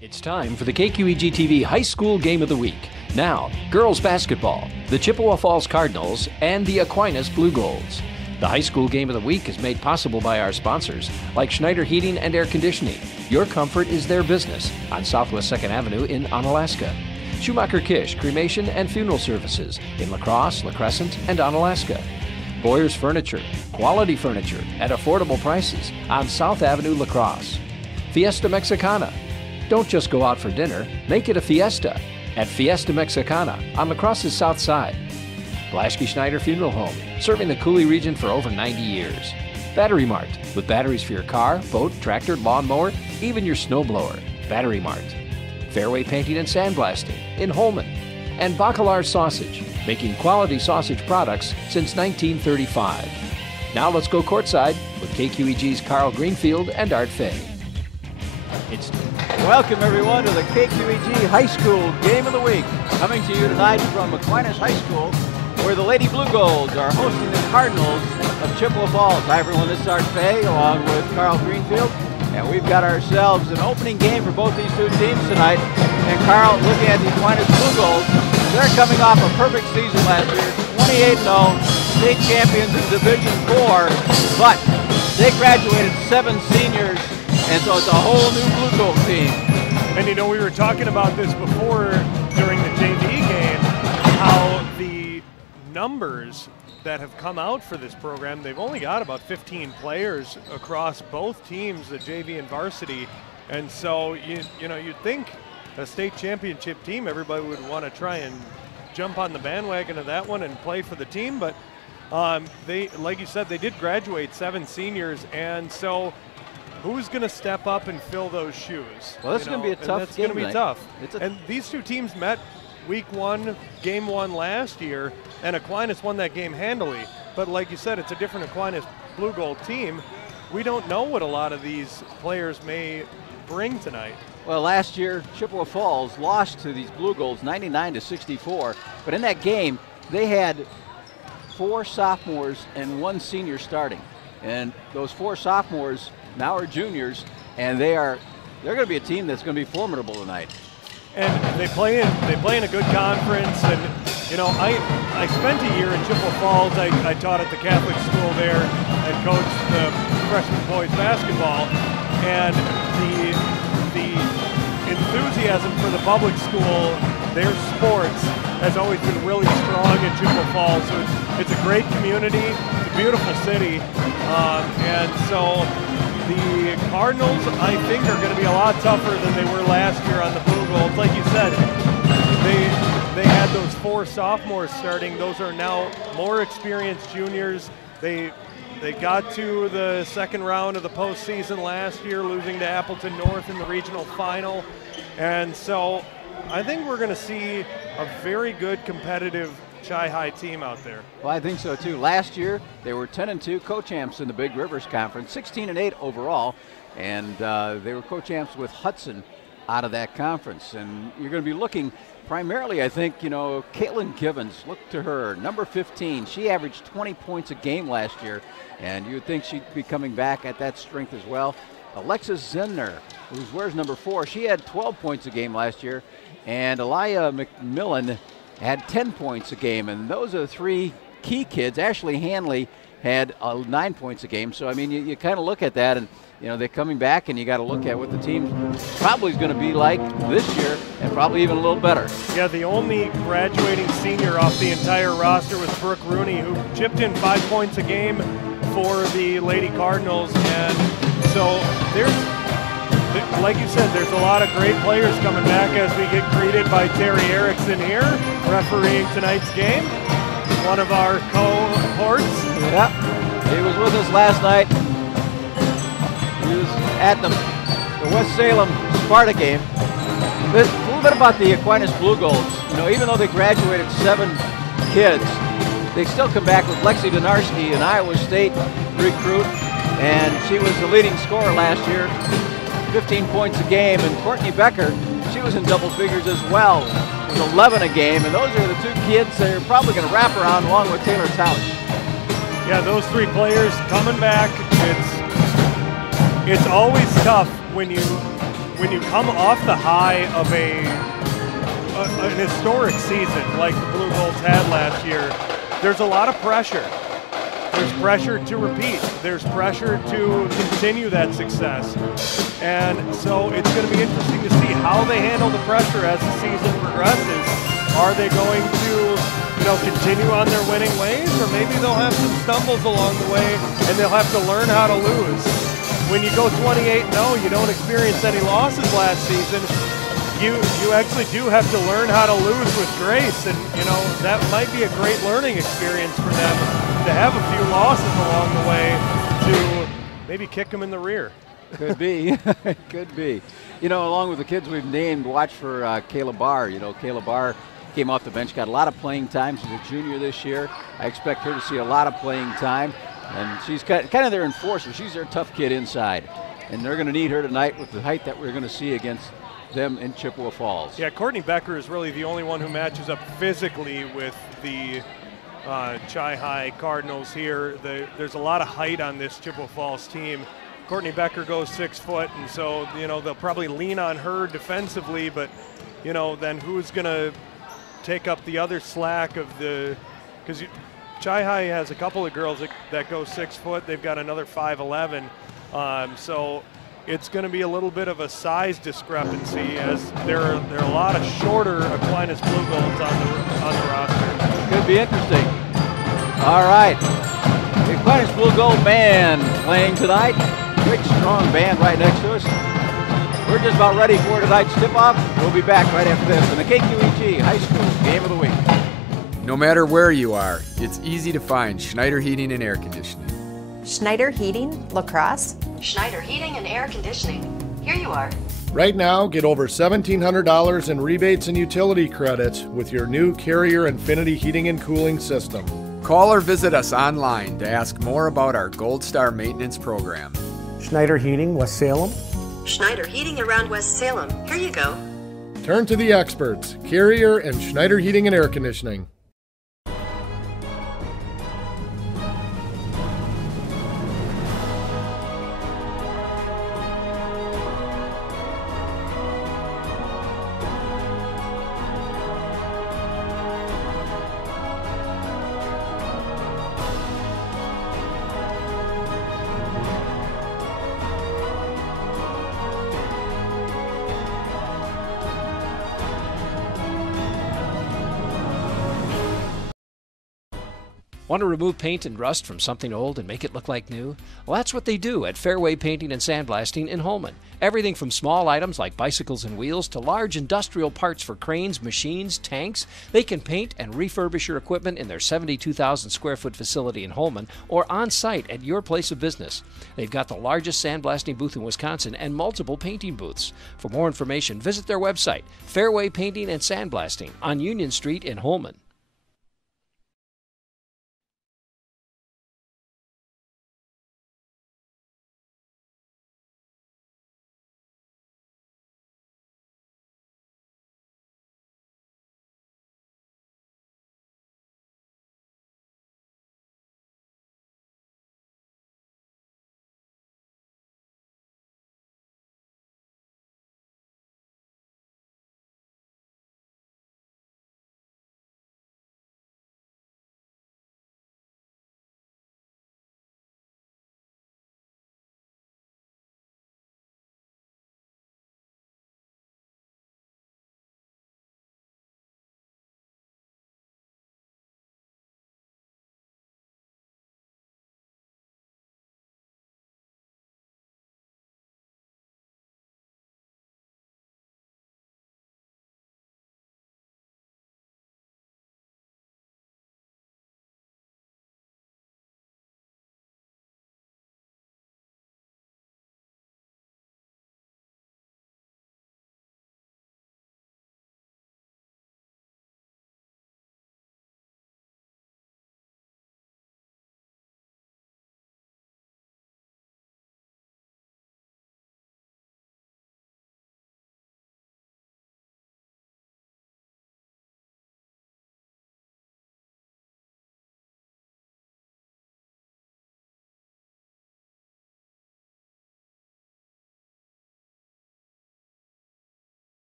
It's time for the KQEG TV High School Game of the Week. Now, girls basketball, the Chippewa Falls Cardinals, and the Aquinas Blue Golds. The High School Game of the Week is made possible by our sponsors, like Schneider Heating and Air Conditioning. Your comfort is their business on Southwest 2nd Avenue in Onalaska. Schumacher Kish Cremation and Funeral Services in La Crosse, La Crescent, and Onalaska. Boyer's Furniture, quality furniture at affordable prices on South Avenue, La Crosse. Fiesta Mexicana. Don't just go out for dinner, make it a fiesta at Fiesta Mexicana on La Crosse's south side. Blaschke Schneider Funeral Home, serving the Cooley region for over 90 years. Battery Mart, with batteries for your car, boat, tractor, lawnmower, even your snowblower. Battery Mart. Fairway Painting and Sandblasting in Holman. And Bacalar Sausage, making quality sausage products since 1935. Now let's go courtside with KQEG's Carl Greenfield and Art Fay. Welcome everyone to the KQEG High School Game of the Week. Coming to you tonight from Aquinas High School, where the Lady Blue Golds are hosting the Cardinals of Chippewa Falls. Hi everyone, this is Art Fay along with Carl Greenfield. And we've got ourselves an opening game for both these two teams tonight. And Carl, looking at the Aquinas Blue Golds, they're coming off a perfect season last year, 28-0, state champions in Division 4, but they graduated 7 seniors. And so it's a whole new Blue Gold team. And you know, we were talking about this before during the JV game, how the numbers that have come out for this program, they've only got about 15 players across both teams, the JV and varsity. And so, you know, you'd think a state championship team, everybody would want to try and jump on the bandwagon of that one and play for the team. But they, like you said, they did graduate 7 seniors. And so who's going to step up and fill those shoes? Well, that's going to be a tough game. That's going to be tough. And these two teams met week 1, game 1 last year, and Aquinas won that game handily. But like you said, it's a different Aquinas Blue Gold team. We don't know what a lot of these players may bring tonight. Well, last year, Chippewa Falls lost to these Blue Golds 99-64. But in that game, they had 4 sophomores and 1 senior starting. And those 4 sophomores now are juniors, and they're going to be a team that's going to be formidable tonight. And they play in a good conference. And you know, I spent a year in Chippewa Falls. I taught at the Catholic school there and coached the freshman boys basketball. And the enthusiasm for the public school, their sports, has always been really strong in Chippewa Falls. So it's a great community. It's a beautiful city, and so the Cardinals, I think, are going to be a lot tougher than they were last year on the Blue Golds. Like you said, they had those 4 sophomores starting. Those are now more experienced juniors. They got to the second round of the postseason last year, losing to Appleton North in the regional final. And so I think we're going to see a very good competitive Chi-High team out there. Well, I think so too. Last year, they were 10-2 co-champs in the Big Rivers Conference, 16-8 overall, and they were co-champs with Hudson out of that conference. And you're going to be looking primarily, I think, you know, Caitlin Givens, look to her, number 15. She averaged 20 points a game last year, and you would think she'd be coming back at that strength as well. Alexis Zinner, who wears number 4, she had 12 points a game last year, and Elia McMillan had 10 points a game, and those are the 3 key kids. Ashley Hanley had 9 points a game. So, I mean, you kind of look at that, and, you know, they're coming back, and you got to look at what the team probably is going to be like this year, and probably even a little better. Yeah, the only graduating senior off the entire roster was Brooke Rooney, who chipped in 5 points a game for the Lady Cardinals. And so there's, like you said, there's a lot of great players coming back as we get greeted by Terry Erickson here, refereeing tonight's game. One of our cohorts. Yeah, he was with us last night. He was at the West Salem Sparta game. But a little bit about the Aquinas Blue Golds. You know, even though they graduated 7 kids, they still come back with Lexi Donarski, an Iowa State recruit, and she was the leading scorer last year. 15 points a game, and Courtney Becker, she was in double figures as well, with 11 a game, and those are the 2 kids they're probably going to wrap around along with Taylor Tausch. Yeah, those 3 players coming back. It's always tough when you when you come off the high of an historic season like the Blue Goals had last year, there's a lot of pressure. There's pressure to repeat. There's pressure to continue that success. And so it's going to be interesting to see how they handle the pressure as the season progresses. Are they going to, continue on their winning ways, or maybe they'll have some stumbles along the way and they'll have to learn how to lose. When you go 28-0, you don't experience any losses last season. You actually do have to learn how to lose with grace, and that might be a great learning experience for them to have a few losses along the way to maybe kick them in the rear. Could be. Could be. Along with the kids we've named, watch for Kayla Barr. Kayla Barr came off the bench, got a lot of playing time. She's a junior this year. I expect her to see a lot of playing time. And she's kind of their enforcer. She's their tough kid inside. And they're going to need her tonight with the height that we're going to see against them in Chippewa Falls. Yeah, Courtney Becker is really the only one who matches up physically with the Chi-Hi Cardinals here. There's a lot of height on this Chippewa Falls team. Courtney Becker goes 6 foot, and so they'll probably lean on her defensively, but then who's going to take up the other slack of because Chi-Hi has a couple of girls that go 6 foot. They've got another 5'11", so it's going to be a little bit of a size discrepancy, as there are a lot of shorter Aquinas Blue Goals on the roster. Could be interesting. All right, the Aquinas Blue Gold Band playing tonight. Big, strong band right next to us. We're just about ready for tonight's tip-off. We'll be back right after this in the KQEG High School Game of the Week. No matter where you are, it's easy to find Schneider Heating and Air Conditioning. Schneider Heating, La Crosse. Schneider Heating and Air Conditioning. Here you are. Right now, get over $1,700 in rebates and utility credits with your new Carrier Infinity Heating and Cooling System. Call or visit us online to ask more about our Gold Star Maintenance Program. Schneider Heating, West Salem. Schneider Heating around West Salem. Here you go. Turn to the experts, Carrier and Schneider Heating and Air Conditioning. Want to remove paint and rust from something old and make it look like new? Well, that's what they do at Fairway Painting and Sandblasting in Holmen. Everything from small items like bicycles and wheels to large industrial parts for cranes, machines, tanks. They can paint and refurbish your equipment in their 72,000 square foot facility in Holmen or on site at your place of business. They've got the largest sandblasting booth in Wisconsin and multiple painting booths. For more information, visit their website, Fairway Painting and Sandblasting on Union Street in Holmen.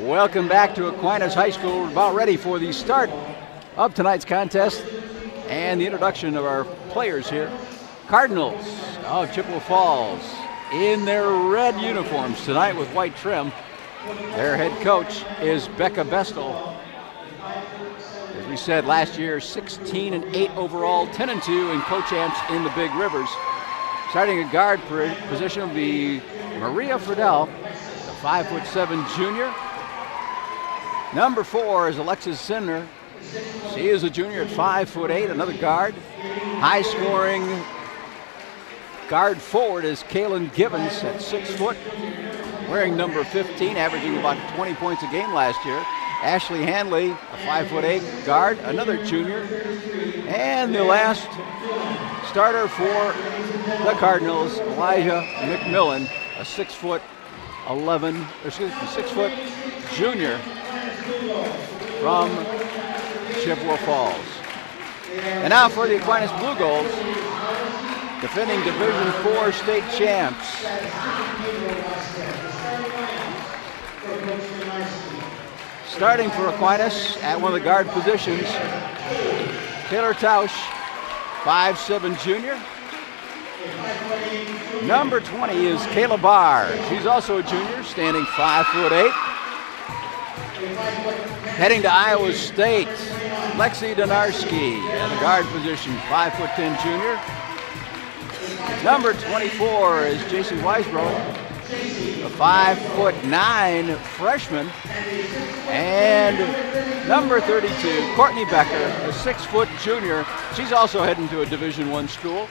Welcome back to Aquinas High School. We're about ready for the start of tonight's contest and the introduction of our players here. Cardinals of Chippewa Falls in their red uniforms tonight with white trim. Their head coach is Becca Bestel. As we said last year, 16-8 overall, 10-2 in co-champs in the Big Rivers. Starting at guard position will be Maria Friedel, the 5'7" junior. Number 4 is Alexis Sinner. She is a junior at 5'8", another guard. High scoring guard forward is Kaylin Gibbons at 6 foot, wearing number 15, averaging about 20 points a game last year. Ashley Hanley, a 5'8" guard, another junior. And the last starter for the Cardinals, Elijah McMillan, a 6 foot junior from Chippewa Falls. And now for the Aquinas Blue Golds, defending Division IV state champs. Starting for Aquinas at one of the guard positions, Taylor Tausch, 5'7" junior. Number 20 is Kayla Barr. She's also a junior, standing 5'8". Heading to Iowa State, Lexi Donarski at the guard position, 5'10" junior. Number 24 is JC Weisbro, a 5'9" freshman. And number 32, Courtney Becker, a 6 foot junior. She's also heading to a Division I school.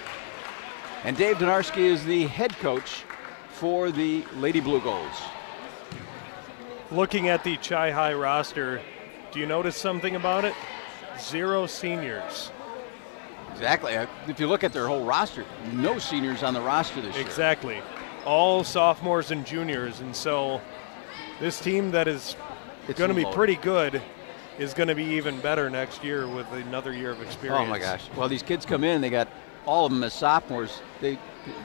And Dave Donarski is the head coach for the Lady Blue Golds. Looking at the Chi High roster, do you notice something about it? 0 seniors. Exactly. If you look at their whole roster, no seniors on the roster this year. Exactly. All sophomores and juniors. And so this team that is going to be pretty good is going to be even better next year with another year of experience. Oh my gosh. Well, these kids come in, they got all of them as sophomores. They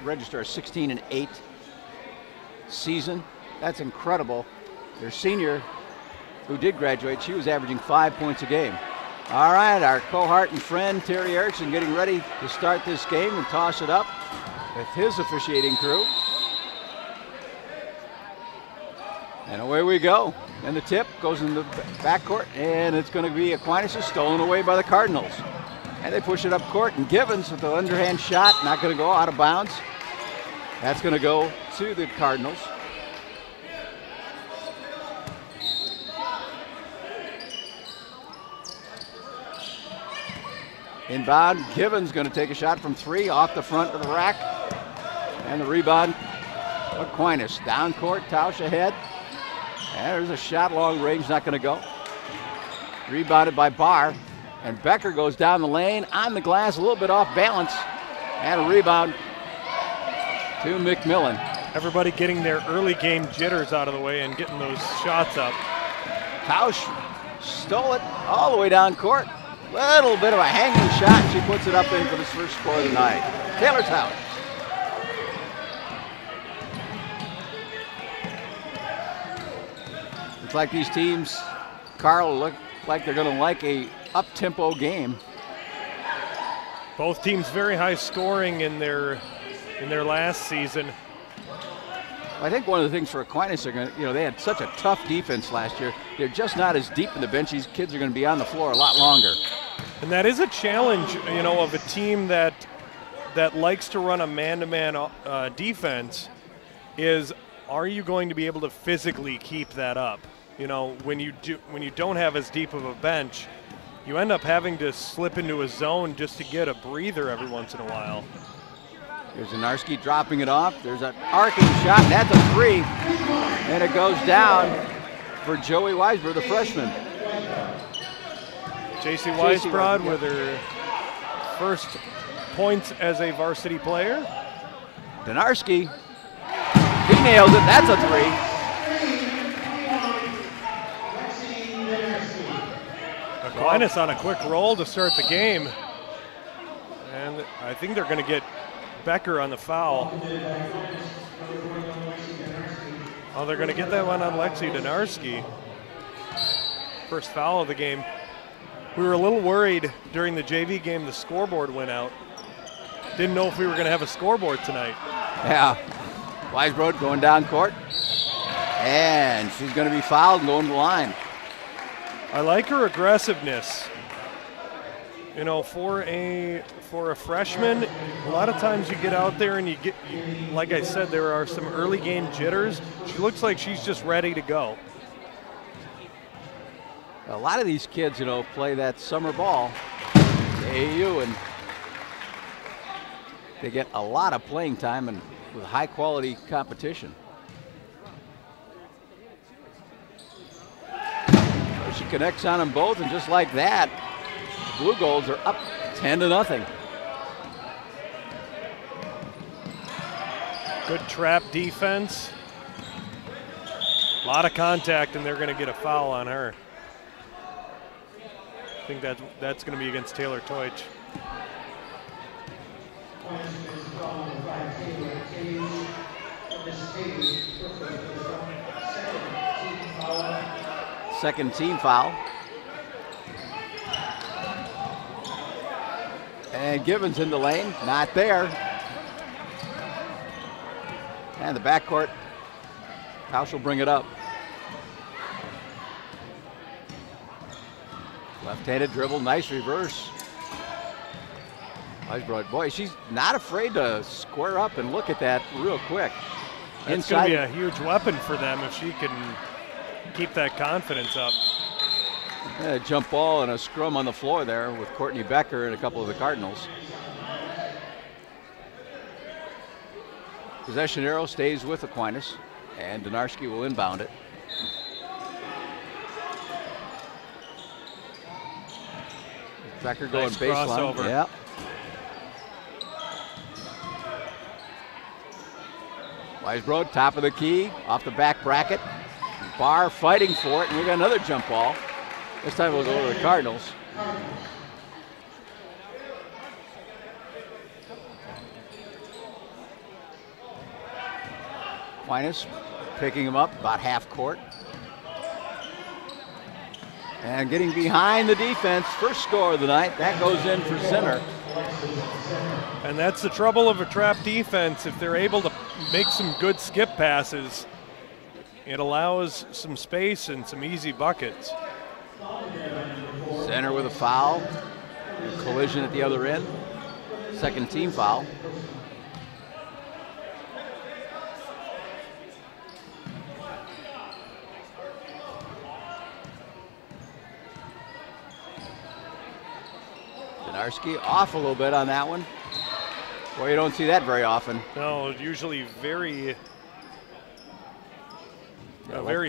register a 16-8 season. That's incredible. Their senior, who did graduate, she was averaging 5 points a game. All right, our cohort and friend Terry Erickson getting ready to start this game and toss it up with his officiating crew. And away we go. And the tip goes in the backcourt, and it's going to be Aquinas, stolen away by the Cardinals. And they push it up court, and Givens with the underhand shot, not going to go, out of bounds. That's going to go to the Cardinals. Inbound, Givens going to take a shot from 3 off the front of the rack. And the rebound, Aquinas. Down court, Tausch ahead. And there's a shot long range, not going to go. Rebounded by Barr. And Becker goes down the lane, on the glass, a little bit off balance. And a rebound to McMillan. Everybody getting their early game jitters out of the way and getting those shots up. Tausch stole it all the way down court. Little bit of a hanging shot. She puts it up in for the first score of the night. Taylor Tausch. Looks like these teams, Carl, look like they're going to like a up-tempo game. Both teams very high scoring in their last season. I think one of the things for Aquinas, they had such a tough defense last year. They're just not as deep in the bench. These kids are going to be on the floor a lot longer. And that is a challenge, of a team that likes to run a man-to-man defense. Are you going to be able to physically keep that up? When you don't have as deep of a bench, you end up having to slip into a zone just to get a breather every once in a while. There's Zanarski dropping it off. There's an arcing shot, and that's a 3. And it goes down for Joey Weisberg, the freshman. JC Weisbrod with her first points as a varsity player. Donarski, he nails it. That's a 3. Aquinas on a quick roll to start the game. And I think they're going to get Becker on the foul. Oh, they're going to get that one on Lexi Donarski. first foul of the game. We were a little worried during the JV game the scoreboard went out. Didn't know if we were going to have a scoreboard tonight. Yeah. Weisbrod going down court. And she's going to be fouled and going to the line. I like her aggressiveness. You know, for a freshman, a lot of times you get out there and like I said, there are some early game jitters. She looks like she's just ready to go. A lot of these kids, you know, play that summer ball, the AAU, and they get a lot of playing time and with high quality competition. So she connects on them both, and just like that, the Blue Golds are up 10-0. Good trap defense. A lot of contact, and they're going to get a foul on her. I think that's going to be against Taylor Teutsch. Second team foul. And Givens in the lane, not there. And the backcourt, Tausch will bring it up. Left-handed dribble, nice reverse. Weisbrod, boy, she's not afraid to square up and look at that real quick. That's going to be a huge weapon for them if she can keep that confidence up. A jump ball and a scrum on the floor there with Courtney Becker and a couple of the Cardinals. Possession arrow stays with Aquinas, and Donarski will inbound it. Becker going Nice baseline. crossover. Yeah. Weisbrod, top of the key, off the back bracket. Barr fighting for it, and we got another jump ball. This time we'll go to the Cardinals. Aquinas picking him up about half court. And getting behind the defense, first score of the night. That goes in for center. And that's the trouble of a trap defense. If they're able to make some good skip passes, it allows some space and some easy buckets. Center with a foul. A collision at the other end. Second team foul. Donarski off a little bit on that one. Boy, you don't see that very often. No, usually very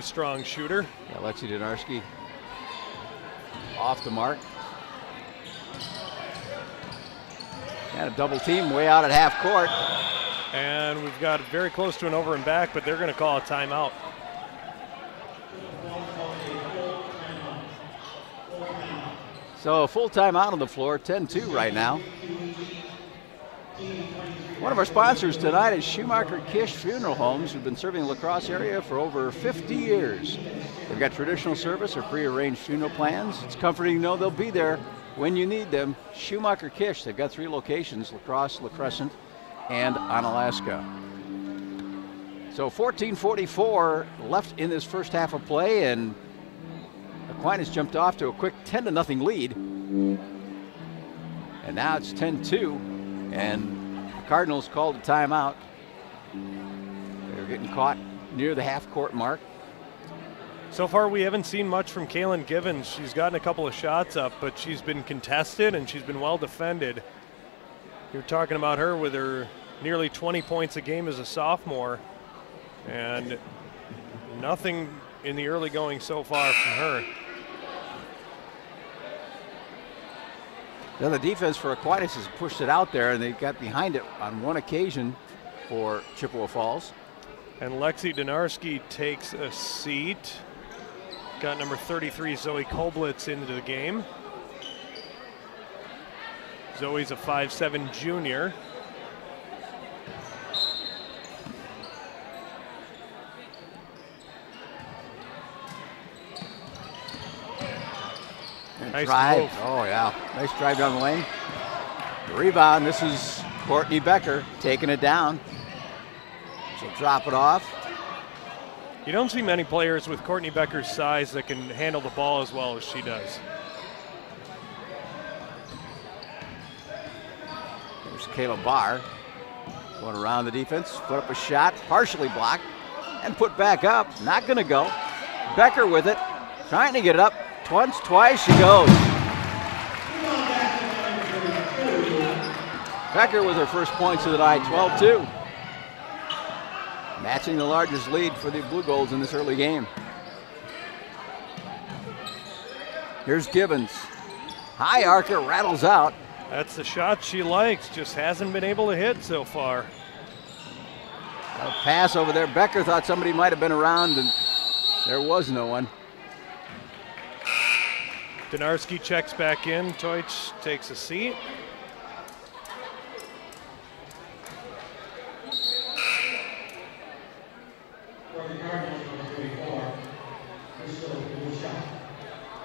strong shooter. Yeah, Lexi Donarski off the mark. And a double team way out at half court. And we've got very close to an over and back, but they're going to call a timeout. So a full timeout on the floor, 10-2 right now. One of our sponsors tonight is Schumacher Kish Funeral Homes, who've been serving the La Crosse area for over 50 years. They've got traditional service or pre-arranged funeral plans. It's comforting to know they'll be there when you need them. Schumacher Kish, they've got 3 locations, La Crosse, La Crescent, and Onalaska. So 14:44 left in this first half of play, and Aquinas jumped off to a quick 10-0 lead. And now it's 10-2, and the Cardinals called a timeout. They're getting caught near the half-court mark. So far, we haven't seen much from Kaylin Givens. She's gotten a couple of shots up, but she's been contested and she's been well defended. You're talking about her with her nearly 20 points a game as a sophomore, and nothing in the early going so far from her. Then the defense for Aquinas has pushed it out there, and they got behind it on one occasion for Chippewa Falls. And Lexi Donarski takes a seat. Got number 33, Zoe Koblitz, into the game. Zoe's a 5'7" junior. Nice drive. move. Oh, yeah. Nice drive down the lane. The rebound. This is Courtney Becker taking it down. She'll drop it off. You don't see many players with Courtney Becker's size that can handle the ball as well as she does. There's Kayla Barr going around the defense, put up a shot, partially blocked, and put back up. Not going to go. Becker with it, trying to get it up. Once, twice, she goes. Becker with her first points of the night, 12-2. Matching the largest lead for the Blue Golds in this early game. Here's Gibbons. High archer, rattles out. That's the shot she likes, just hasn't been able to hit so far. A pass over there. Becker thought somebody might have been around, and there was no one. Donarski checks back in. Teutsch takes a seat.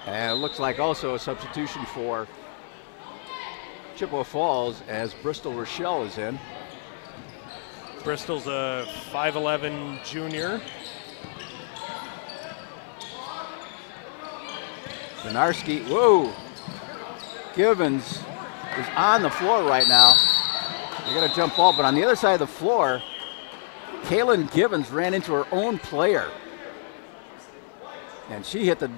And it looks like also a substitution for Chippewa Falls as Bristol Rochelle is in. Bristol's a 5'11" junior. Donarski, whoa. Givens is on the floor right now. They got a jump ball, but on the other side of the floor, Kaylin Givens ran into her own player. And she hit the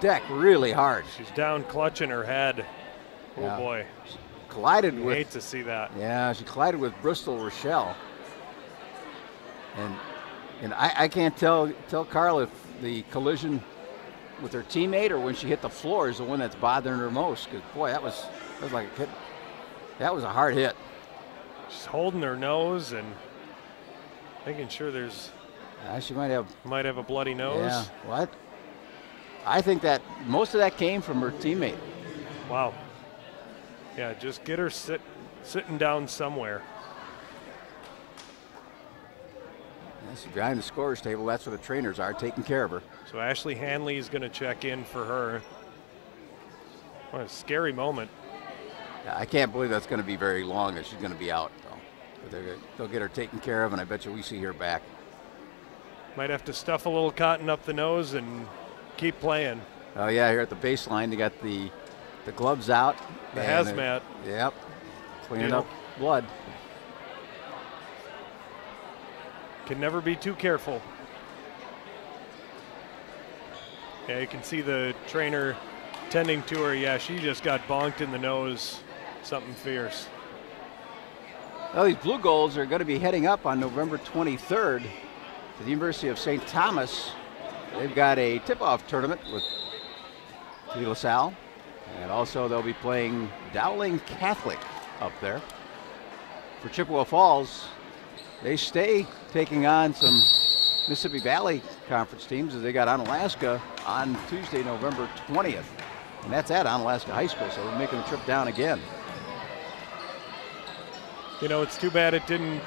deck really hard. She's down clutching her head. Oh Yeah. boy. Collided with. Hate to see that. Yeah, she collided with Bristol Rochelle. And I can't tell Carl if the collision with her teammate or when she hit the floor is the one that's bothering her most. Because boy, that was like a hit. That was a hard hit. She's holding her nose and making sure there's She might have a bloody nose. Yeah. What? I think that most of that came from her teammate. Wow. Yeah, just get her sitting down somewhere. That's behind the scorer's table. That's where the trainers are, taking care of her. So Ashley Hanley is going to check in for her. What a scary moment. Yeah, I can't believe that's going to be very long that she's going to be out, though. But they'll get her taken care of, and I bet you we see her back. Might have to stuff a little cotton up the nose and keep playing. Oh, yeah, here at the baseline, they got the gloves out. The hazmat. Yep, cleaning up blood. Can never be too careful. Yeah, you can see the trainer tending to her. Yeah, she just got bonked in the nose. Something fierce. Well, these Blue Golds are going to be heading up on November 23rd to the University of St. Thomas. They've got a tip-off tournament with De La Salle. And also they'll be playing Dowling Catholic up there. For Chippewa Falls, they stay taking on some Mississippi Valley Conference teams as they got Onalaska on Tuesday, November 20th. And that's at Onalaska High School, so we're making the trip down again. You know, it's too bad it didn't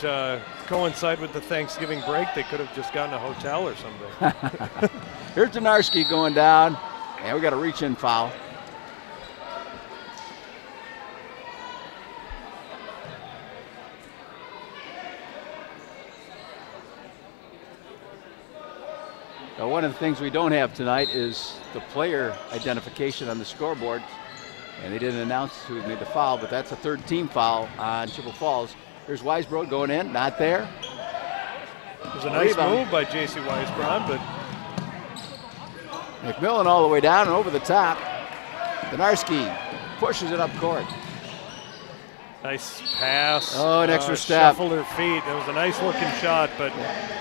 coincide with the Thanksgiving break. They could have just gotten a hotel or something. Here's Donarski going down, and we got a reach-in foul. Now, one of the things we don't have tonight is the player identification on the scoreboard. And they didn't announce who made the foul, but that's a third team foul on Chippewa Falls. Here's Weisbrod going in, not there. It was a nice move by J.C. Weisbrod, but McMillan all the way down and over the top. Donarski pushes it up court. nice pass. Oh, an extra step. Shuffled her feet. It was a nice looking shot, but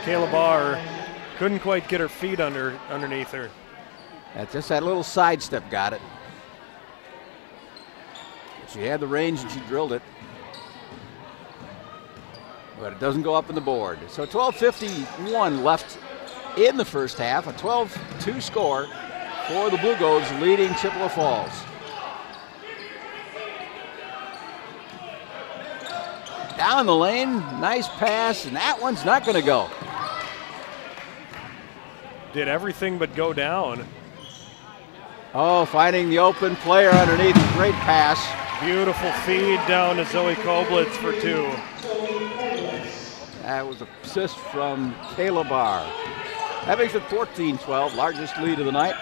Kayla Barr couldn't quite get her feet underneath her. That's just that little sidestep got it. She had the range and she drilled it. But it doesn't go up on the board. So 12:51 left in the first half. A 12-2 score for the Blue Golds leading Chippewa Falls. Down the lane, nice pass, and that one's not going to go. Did everything but go down. Oh, finding the open player underneath. Great pass. Beautiful feed down to Zoe Koblitz for 2. That was an assist from Kayla Barr. That makes it 14-12, largest lead of the night.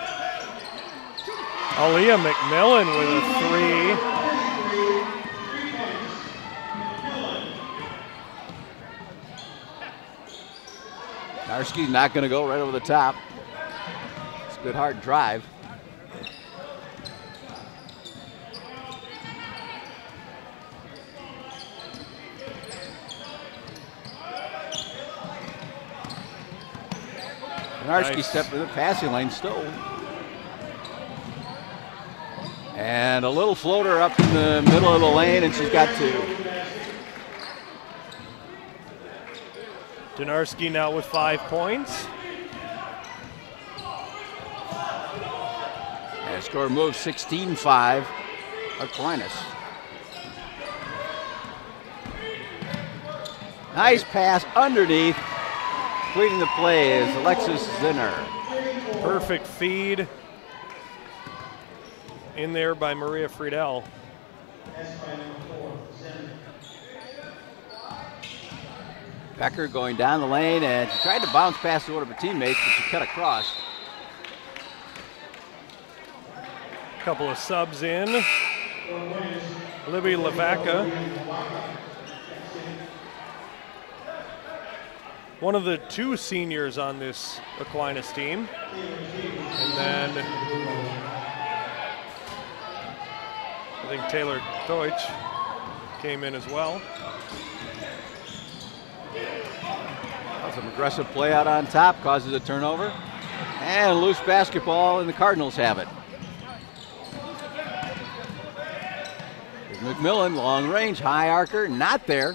Aaliyah McMillan with a 3. Narski's not going to go right over the top. It's a good hard drive. Narski stepped in the passing lane, Stowe. And a little floater up in the middle of the lane, and she's got 2. Donarski now with 5 points. And score moves 16-5, Aquinas. Nice pass underneath. Completing the play is Alexis Zinner. Perfect feed in there by Maria Friedel. Becker going down the lane, and she tried to bounce past one of her teammates, but she cut across. Couple of subs in. Libby Lavaca. One of the 2 seniors on this Aquinas team. And then I think Taylor Deutsch came in as well. Some aggressive play out on top, causes a turnover. And a loose basketball, and the Cardinals have it. Here's McMillan, long range, high arcer, not there.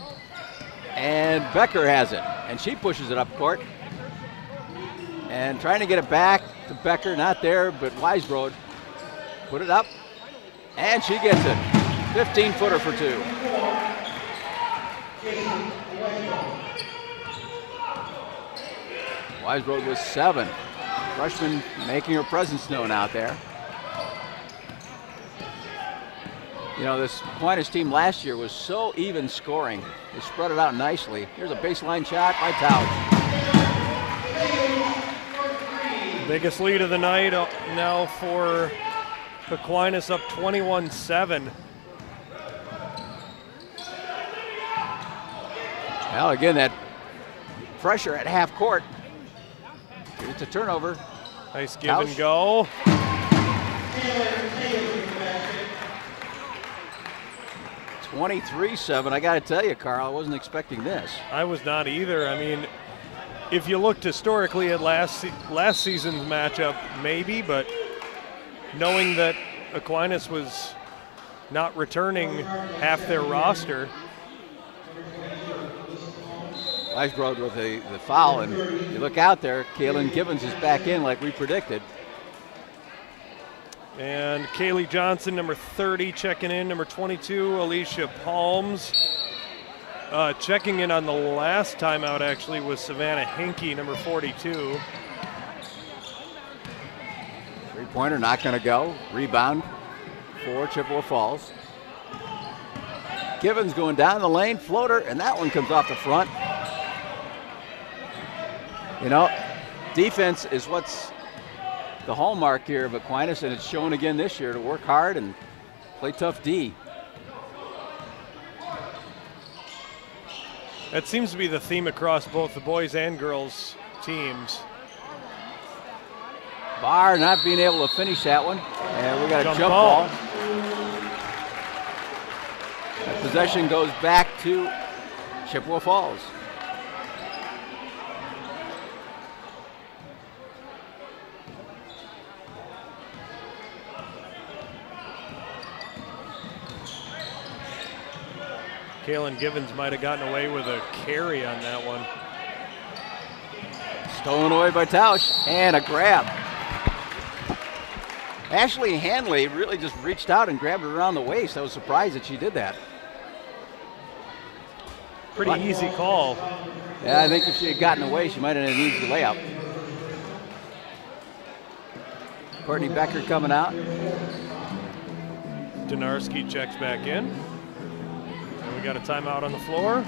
And Becker has it, and she pushes it up court. And trying to get it back to Becker, not there, but Weisbrod put it up, and she gets it. 15-footer for 2. Weisbrod with 7. Freshman making her presence known out there. You know, this Aquinas team last year was so even scoring. They spread it out nicely. Here's a baseline shot by Tausch. Biggest lead of the night now for Aquinas, up 21-7. Well, again, that pressure at half court. It's a turnover. Nice give and go. 23-7. I got to tell you, Carl, I wasn't expecting this. I was not either. I mean, if you looked historically at last season's matchup, maybe, but knowing that Aquinas was not returning half their roster. Weisbrod with the foul, and you look out there, Kaylin Gibbons is back in like we predicted. And Kaylee Johnson, number 30, checking in. Number 22, Alicia Palms. Checking in on the last timeout, actually, was Savannah Hinkie, number 42. Three-pointer not going to go. Rebound for Chippewa Falls. Gibbons going down the lane, floater, and that one comes off the front. You know, defense is what's the hallmark here of Aquinas, and it's shown again this year, to work hard and play tough D. That seems to be the theme across both the boys and girls teams. Barr not being able to finish that one, and we got a jump ball. That possession goes back to Chippewa Falls. Kaylin Givens might have gotten away with a carry on that one. Stolen away by Tausch, and a grab. Ashley Hanley really just reached out and grabbed it around the waist. I was surprised that she did that. Pretty easy call. Yeah, I think if she had gotten away, she might have had an easy layup. Courtney Becker coming out. Donarski checks back in. And we got a timeout on the floor.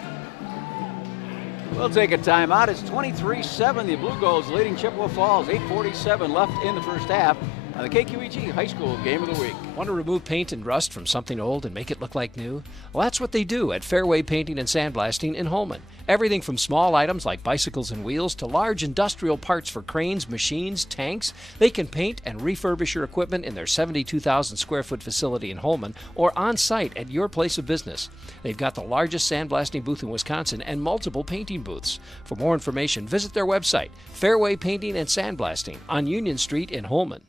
We'll take a timeout. It's 23-7. The Blue Goals leading Chippewa Falls. 8:47 left in the first half on the KQEG High School Game of the Week. Want to remove paint and rust from something old and make it look like new? Well, that's what they do at Fairway Painting and Sandblasting in Holmen. Everything from small items like bicycles and wheels to large industrial parts for cranes, machines, tanks. They can paint and refurbish your equipment in their 72,000 square foot facility in Holmen or on site at your place of business. They've got the largest sandblasting booth in Wisconsin and multiple painting booths. For more information, visit their website, Fairway Painting and Sandblasting on Union Street in Holmen.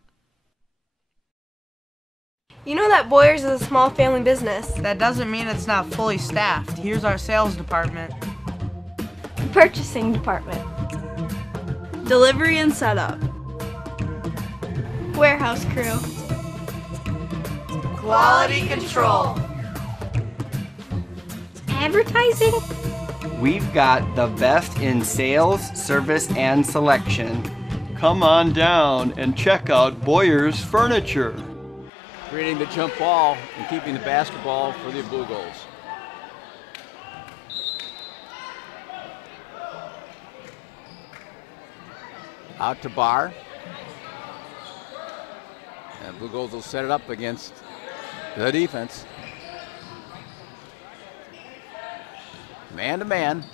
You know that Boyers is a small family business. That doesn't mean it's not fully staffed. Here's our sales department. Purchasing department. Delivery and setup. Warehouse crew. Quality control. Advertising. We've got the best in sales, service, and selection. Come on down and check out Boyer's Furniture. Creating the jump ball and keeping the basketball for the Blue Goals. Out to Barr. And Blue Goals will set it up against the defense. Man to man.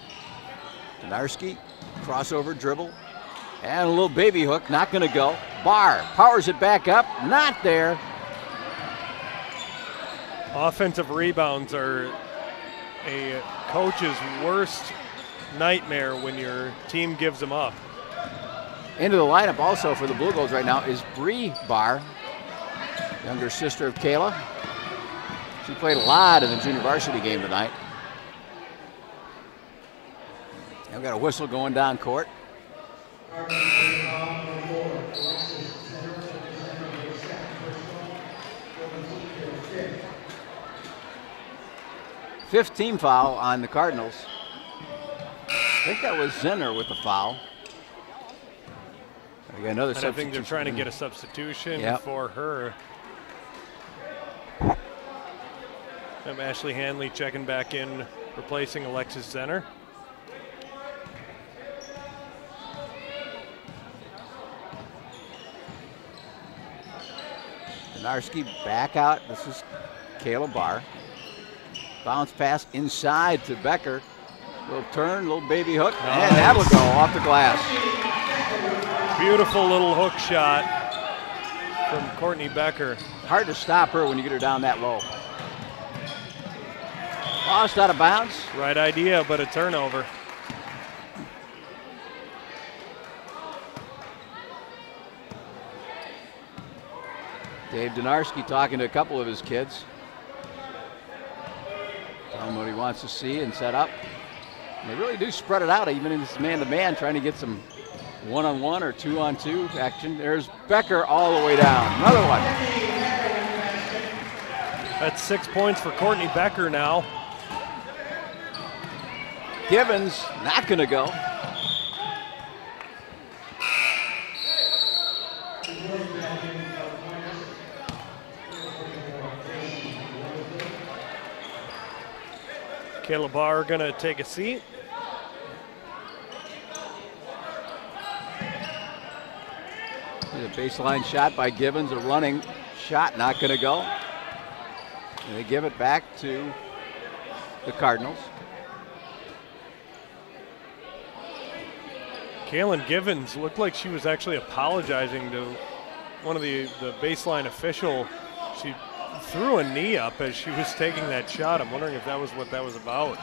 Donarski, crossover dribble. And a little baby hook, not going to go. Barr powers it back up, not there. Offensive rebounds are a coach's worst nightmare when your team gives them up. Into the lineup also for the Blue Goals right now is Bree Barr, younger sister of Kayla. She played a lot in the junior varsity game tonight. And we've got a whistle going down court. Fifth team foul on the Cardinals. I think that was Zinner with the foul. We got another substitution. I think they're trying to get a substitution for her. Ashley Hanley checking back in, replacing Alexis Zinner. Donarski back out. This is Kayla Barr. Bounce pass inside to Becker. Little turn, little baby hook, and that'll go off the glass. Beautiful little hook shot from Courtney Becker. Hard to stop her when you get her down that low. Lost out of bounds. Right idea, but a turnover. Dave Donarski talking to a couple of his kids. Tell him what he wants to see and set up. And they really do spread it out, even in this man-to-man, trying to get some one-on-one or two-on-two action. There's Becker all the way down. Another one. That's 6 points for Courtney Becker now. Givens not going to go. Kayla Barr gonna take a seat. A baseline shot by Givens, a running shot, not gonna go. And they give it back to the Cardinals. Kaylin Givens looked like she was actually apologizing to one of the baseline official. She threw a knee up as she was taking that shot. I'm wondering if that was what that was about.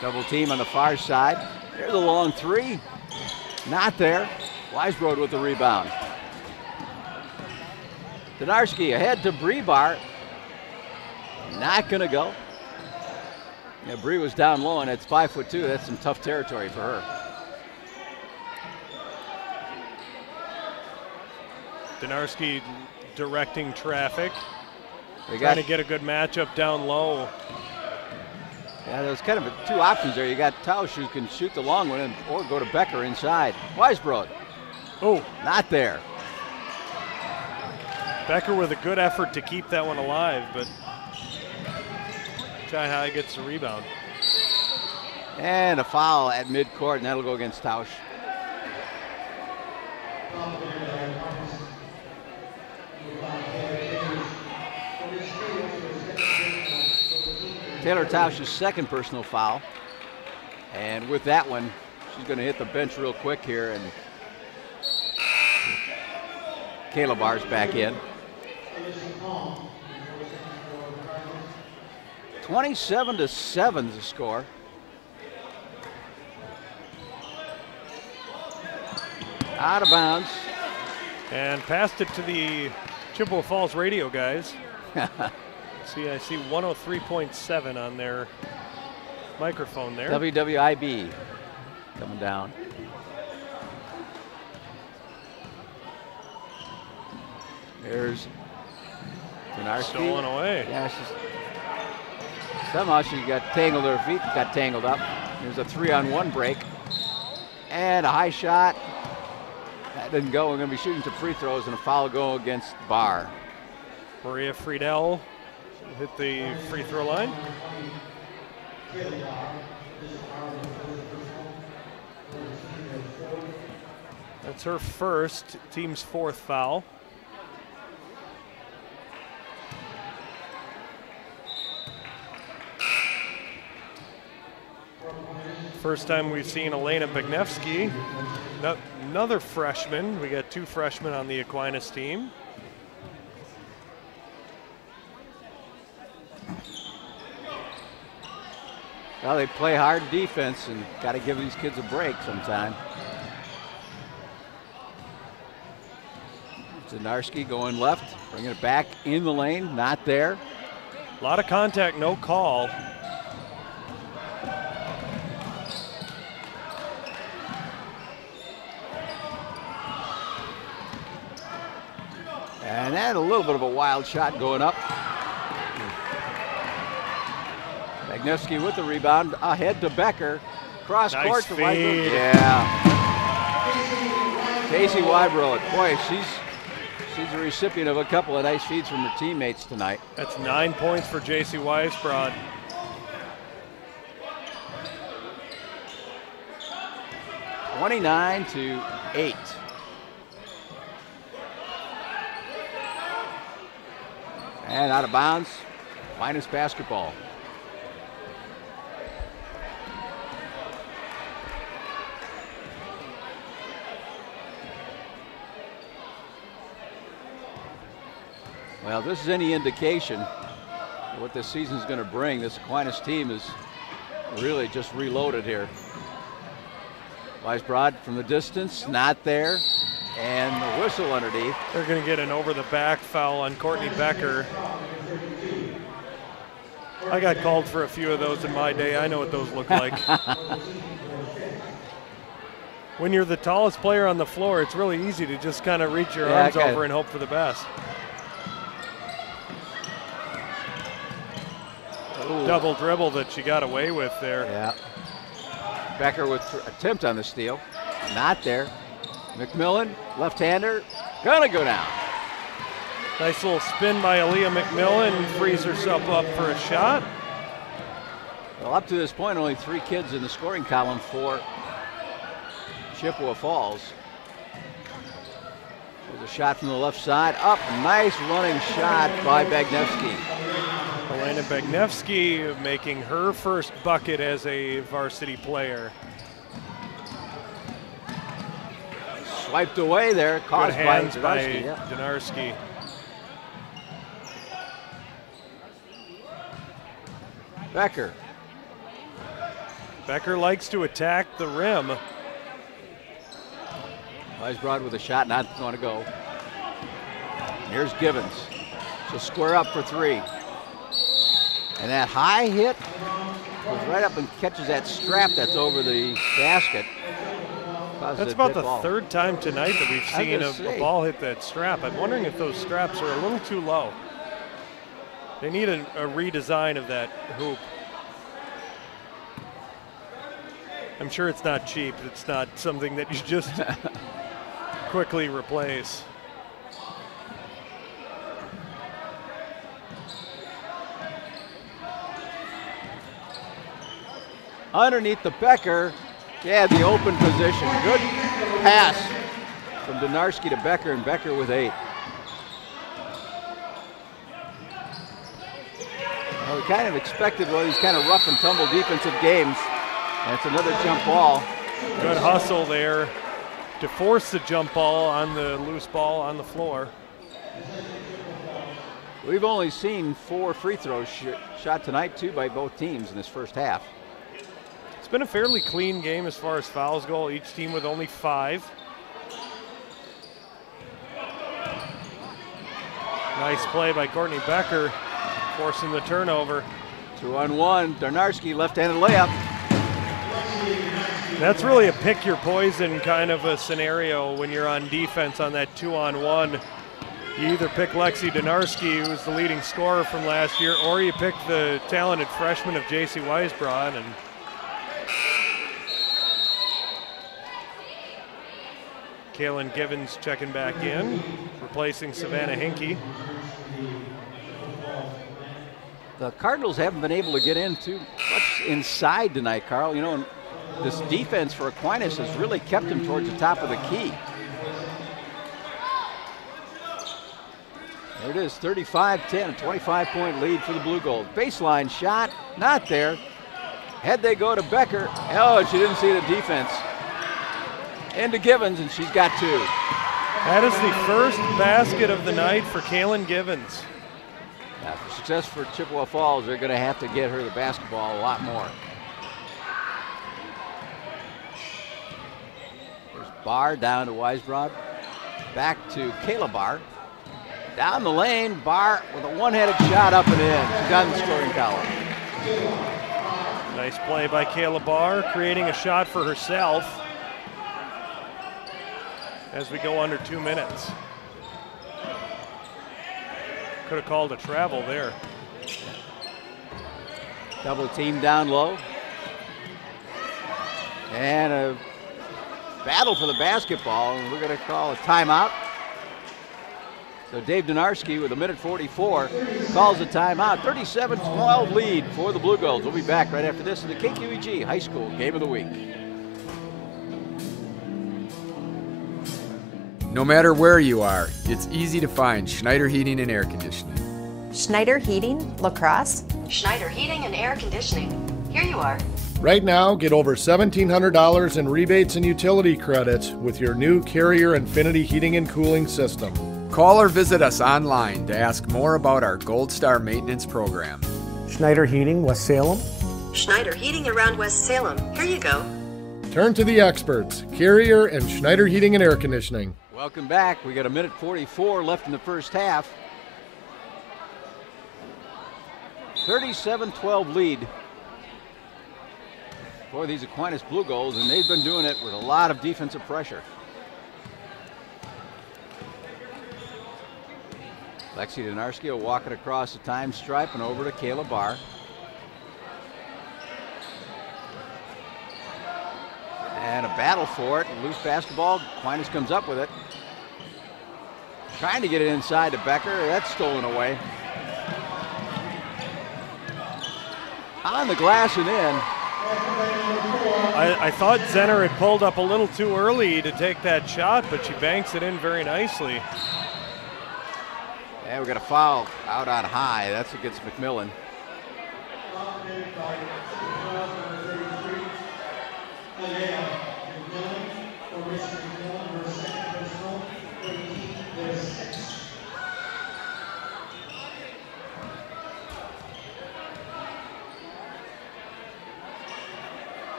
Double team on the far side. There's a long three. Not there. Weisbrod with the rebound. Donarski ahead to Bree Barr. Not gonna go. Yeah, Bree was down low, and it's 5'2". That's some tough territory for her. Donarski directing traffic. Trying to get a good matchup down low. Yeah, there's kind of two options there. You got Tausch who can shoot the long one or go to Becker inside. Weisbrod Oh, not there. Becker with a good effort to keep that one alive, but Sky High gets the rebound. And a foul at midcourt, and that'll go against Tausch. Taylor Tausch's second personal foul. And with that one, she's going to hit the bench real quick here, and Kayla Barr's back in. 27-7 the score. Out of bounds. And passed it to the Chippewa Falls radio guys. See, I see 103.7 on their microphone there. WWIB coming down. There's Denarski. Stolen away. Yeah, somehow she got tangled, her feet got tangled up. There's a 3-on-1 break. And a high shot. That didn't go. We're going to be shooting some free throws, and a foul go against Barr. Maria Friedel hit the free throw line. That's her first, team's fourth foul. First time we've seen Elena Bagnevsky, another freshman. We got 2 freshmen on the Aquinas team. Well, they play hard defense and got to give these kids a break sometime. Zanarski going left, bringing it back in the lane, not there. A lot of contact, no call. And then a little bit of a wild shot going up. Bagnevsky with the rebound, ahead to Becker. Cross nice court to feed. Weibrook. Yeah. Casey Weibrook, boy, she's a recipient of a couple of nice feeds from her teammates tonight. That's 9 points for J.C. Weisbrod. (29-8). And out of bounds, minus basketball. Well, if this is any indication of what this season is going to bring, this Aquinas team is really just reloaded here. Weisbrod from the distance, not there. And the whistle underneath. They're going to get an over-the-back foul on Courtney Becker. I got called for a few of those in my day. I know what those look like. When you're the tallest player on the floor, it's really easy to just kind of reach your arms over and hope for the best. Ooh. Double dribble that she got away with there. Yeah. Becker with attempt on the steal. Not there. McMillan, left-hander, gonna go down. Nice little spin by Aaliyah McMillan, frees herself up for a shot. Well, up to this point, only 3 kids in the scoring column for Chippewa Falls. There's a shot from the left side, up, nice running shot by Bagnevsky. Elena Bagnevsky making her first bucket as a varsity player. Swiped away there, caused hands by Denarski. Becker. Becker likes to attack the rim. Weisbrod with a shot, not going to go. Here's Gibbons. She'll square up for 3. And that high hit goes right up and catches that strap that's over the basket. That's about the third time tonight that we've seen a ball hit that strap. I'm wondering if those straps are a little too low. They need a redesign of that hoop. I'm sure it's not cheap. It's not something that you just quickly replace. Underneath the Becker. Yeah, the open position. Good pass from Donarski to Becker, and Becker with 8. Well, we kind of expected one of these kind of rough and tumble defensive games. That's another jump ball. Good hustle there to force the jump ball on the loose ball on the floor. We've only seen 4 free throws shot tonight, too, by both teams in this first half. It's been a fairly clean game as far as fouls go, each team with only 5. Nice play by Courtney Becker, forcing the turnover. 2-on-1, Donarski left-handed layup. That's really a pick your poison kind of a scenario when you're on defense on that 2-on-1. You either pick Lexi Donarski, who's the leading scorer from last year, or you pick the talented freshman of J.C. Weisbrod. And Kaylin Givens checking back in, replacing Savannah Hinkie. The Cardinals haven't been able to get in too much inside tonight, Carl. You know, this defense for Aquinas has really kept them towards the top of the key. There it is, 35-10, a 25-point lead for the Blue Gold. Baseline shot, not there. Had they go to Becker, oh, she didn't see the defense. Into Givens, and she's got 2. That is the first basket of the night for Kaylin Givens. Now, for success for Chippewa Falls, they're going to have to get her the basketball a lot more. There's Barr down to Weisbrod. Back to Kayla Barr. Down the lane, Barr with a one-handed shot up and in. She's got in the scoring column. Nice play by Kayla Barr, creating a shot for herself as we go under 2 minutes. Could have called a travel there. Double team down low. And a battle for the basketball, and we're going to call a timeout. So Dave Donarski with 1:44 calls a timeout. 37-12 lead for the Blue Golds. We'll be back right after this in the KQEG High School Game of the Week. No matter where you are, it's easy to find Schneider Heating and Air Conditioning. Schneider Heating, La Crosse. Schneider Heating and Air Conditioning. Here you are. Right now, get over $1,700 in rebates and utility credits with your new Carrier Infinity Heating and Cooling System. Call or visit us online to ask more about our Gold Star maintenance program. Schneider Heating, West Salem. Schneider Heating around West Salem. Here you go. Turn to the experts, Carrier and Schneider Heating and Air Conditioning. Welcome back. We got 1:44 left in the first half. 37-12 lead for these Aquinas Blue Golds, and they've been doing it with a lot of defensive pressure. Lexi Donarski will walk it across the time stripe and over to Kayla Barr. And a battle for it. Loose basketball. Aquinas comes up with it. Trying to get it inside to Becker. That's stolen away. On the glass and in. I thought Zenner had pulled up a little too early to take that shot, but she banks it in very nicely. And we got a foul out on high. That's against McMillan.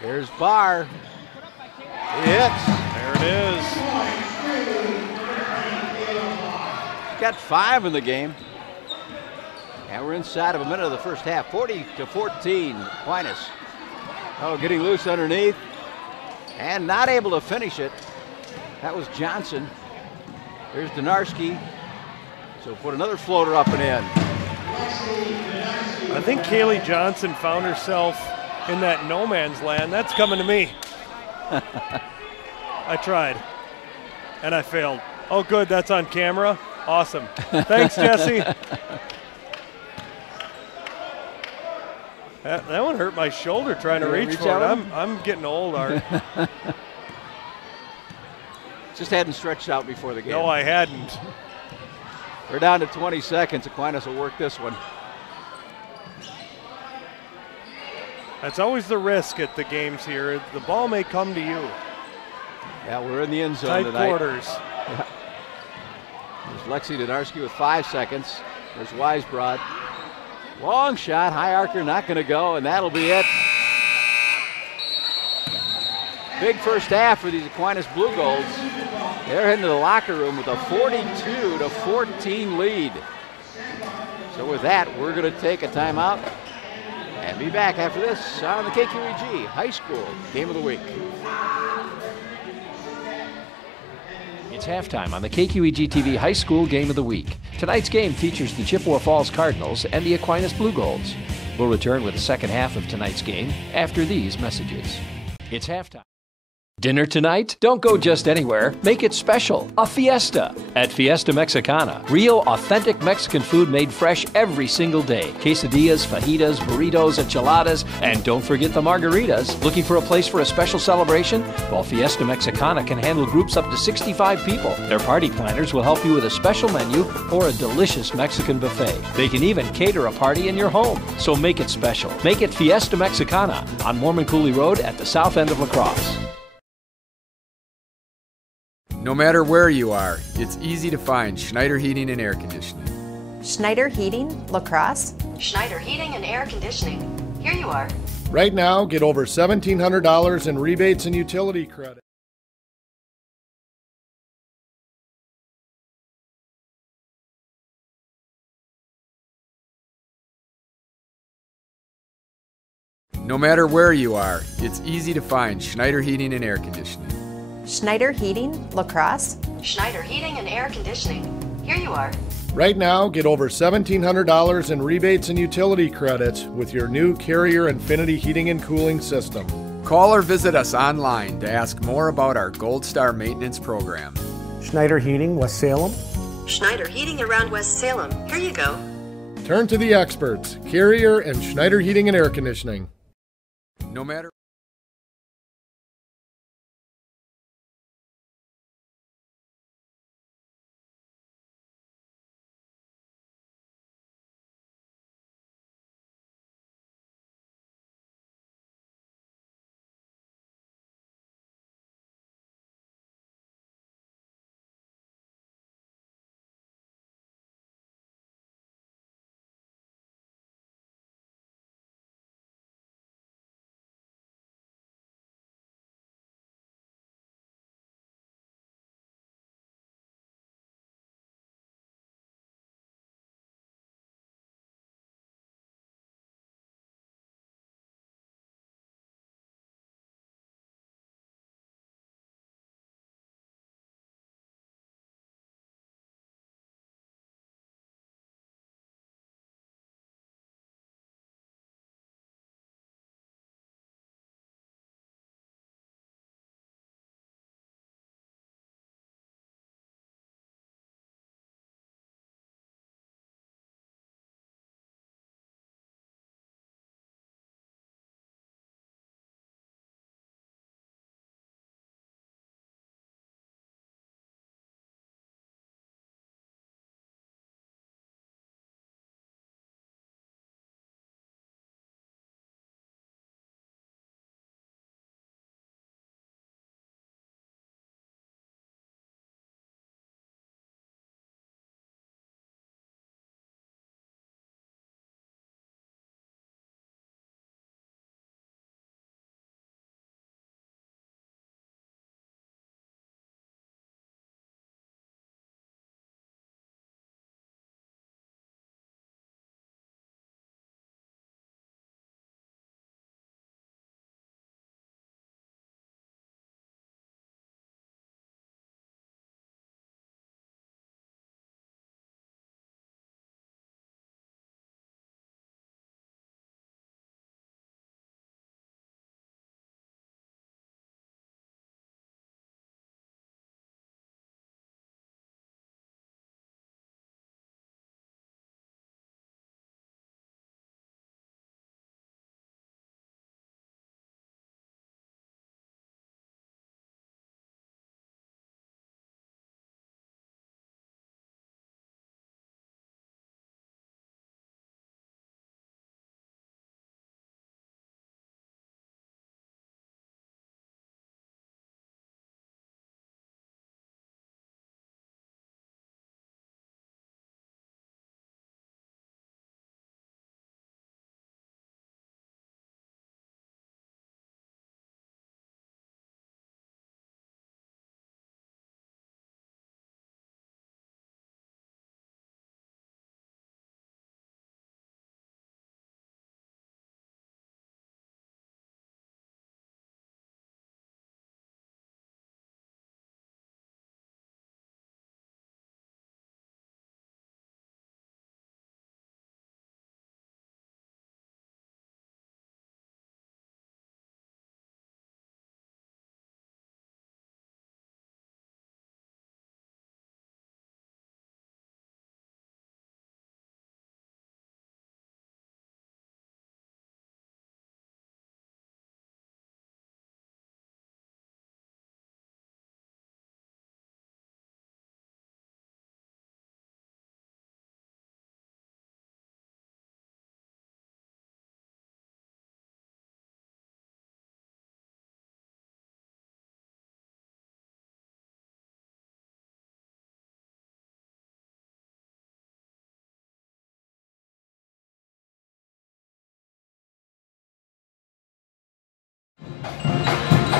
Here's Barr. He hits. There it is. Got 5 in the game. And we're inside of a minute of the first half. 40-14, Aquinas. Oh, getting loose underneath. And not able to finish it. That was Johnson. Here's Donarski. So put another floater up and in. I think Kaylee Johnson found herself in that no man's land. That's coming to me. I tried. and I failed. Oh, good, that's on camera. Awesome. Thanks, Jesse. That one hurt my shoulder trying to reach for it. I'm getting old, Art. Just hadn't stretched out before the game. No, I hadn't. We're down to 20 seconds. Aquinas will work this one. That's always the risk at the games here. The ball may come to you. Yeah, we're in the end zone Tight tonight. quarters. Yeah. There's Lexi Donarski with 5 seconds. There's Weisbrod. Long shot, high archer, not going to go, and that'll be it. Big first half for these Aquinas Blue Golds. They're heading to the locker room with a 42-14 lead. So with that, we're going to take a timeout and be back after this on the KQEG High School Game of the Week. It's halftime on the KQEG TV High School Game of the Week. Tonight's game features the Chippewa Falls Cardinals and the Aquinas Blue Golds. We'll return with the second half of tonight's game after these messages. It's halftime. Dinner tonight? Don't go just anywhere. Make it special. A fiesta at Fiesta Mexicana. Real, authentic Mexican food made fresh every single day. Quesadillas, fajitas, burritos, enchiladas, and don't forget the margaritas. Looking for a place for a special celebration? Well, Fiesta Mexicana can handle groups up to 65 people. Their party planners will help you with a special menu or a delicious Mexican buffet. They can even cater a party in your home. So make it special. Make it Fiesta Mexicana on Mormon Cooley Road at the south end of La Crosse. No matter where you are, it's easy to find Schneider Heating and Air Conditioning. Schneider Heating, La Crosse. Schneider Heating and Air Conditioning. Here you are. Right now, get over $1,700 in rebates and utility credit. No matter where you are, it's easy to find Schneider Heating and Air Conditioning. Schneider Heating, La Crosse. Schneider Heating and Air Conditioning. Here you are. Right now, get over $1,700 in rebates and utility credits with your new Carrier Infinity heating and cooling system. Call or visit us online to ask more about our Gold Star maintenance program. Schneider Heating, West Salem. Schneider Heating around West Salem. Here you go. Turn to the experts, Carrier and Schneider Heating and Air Conditioning. No matter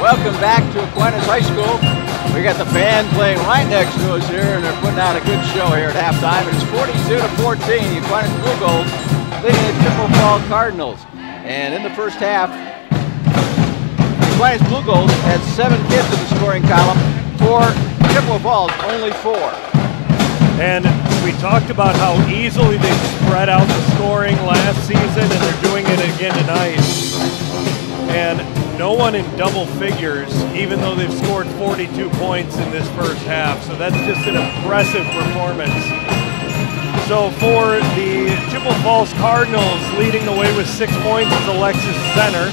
Welcome back to Aquinas High School. We got the band playing right next to us here, and they're putting out a good show here at halftime. It's 42-14. The Aquinas Blue Gold leading the Chippewa Falls Cardinals. And in the first half, the Aquinas Blue Gold had 7 kids in the scoring column. For Chippewa Falls, only 4. And we talked about how easily they spread out the scoring last season, and they're doing it again tonight. And no one in double figures, even though they've scored 42 points in this first half. So that's just an impressive performance. So for the Chippewa Falls Cardinals, leading the way with 6 points is Alexis Zenner,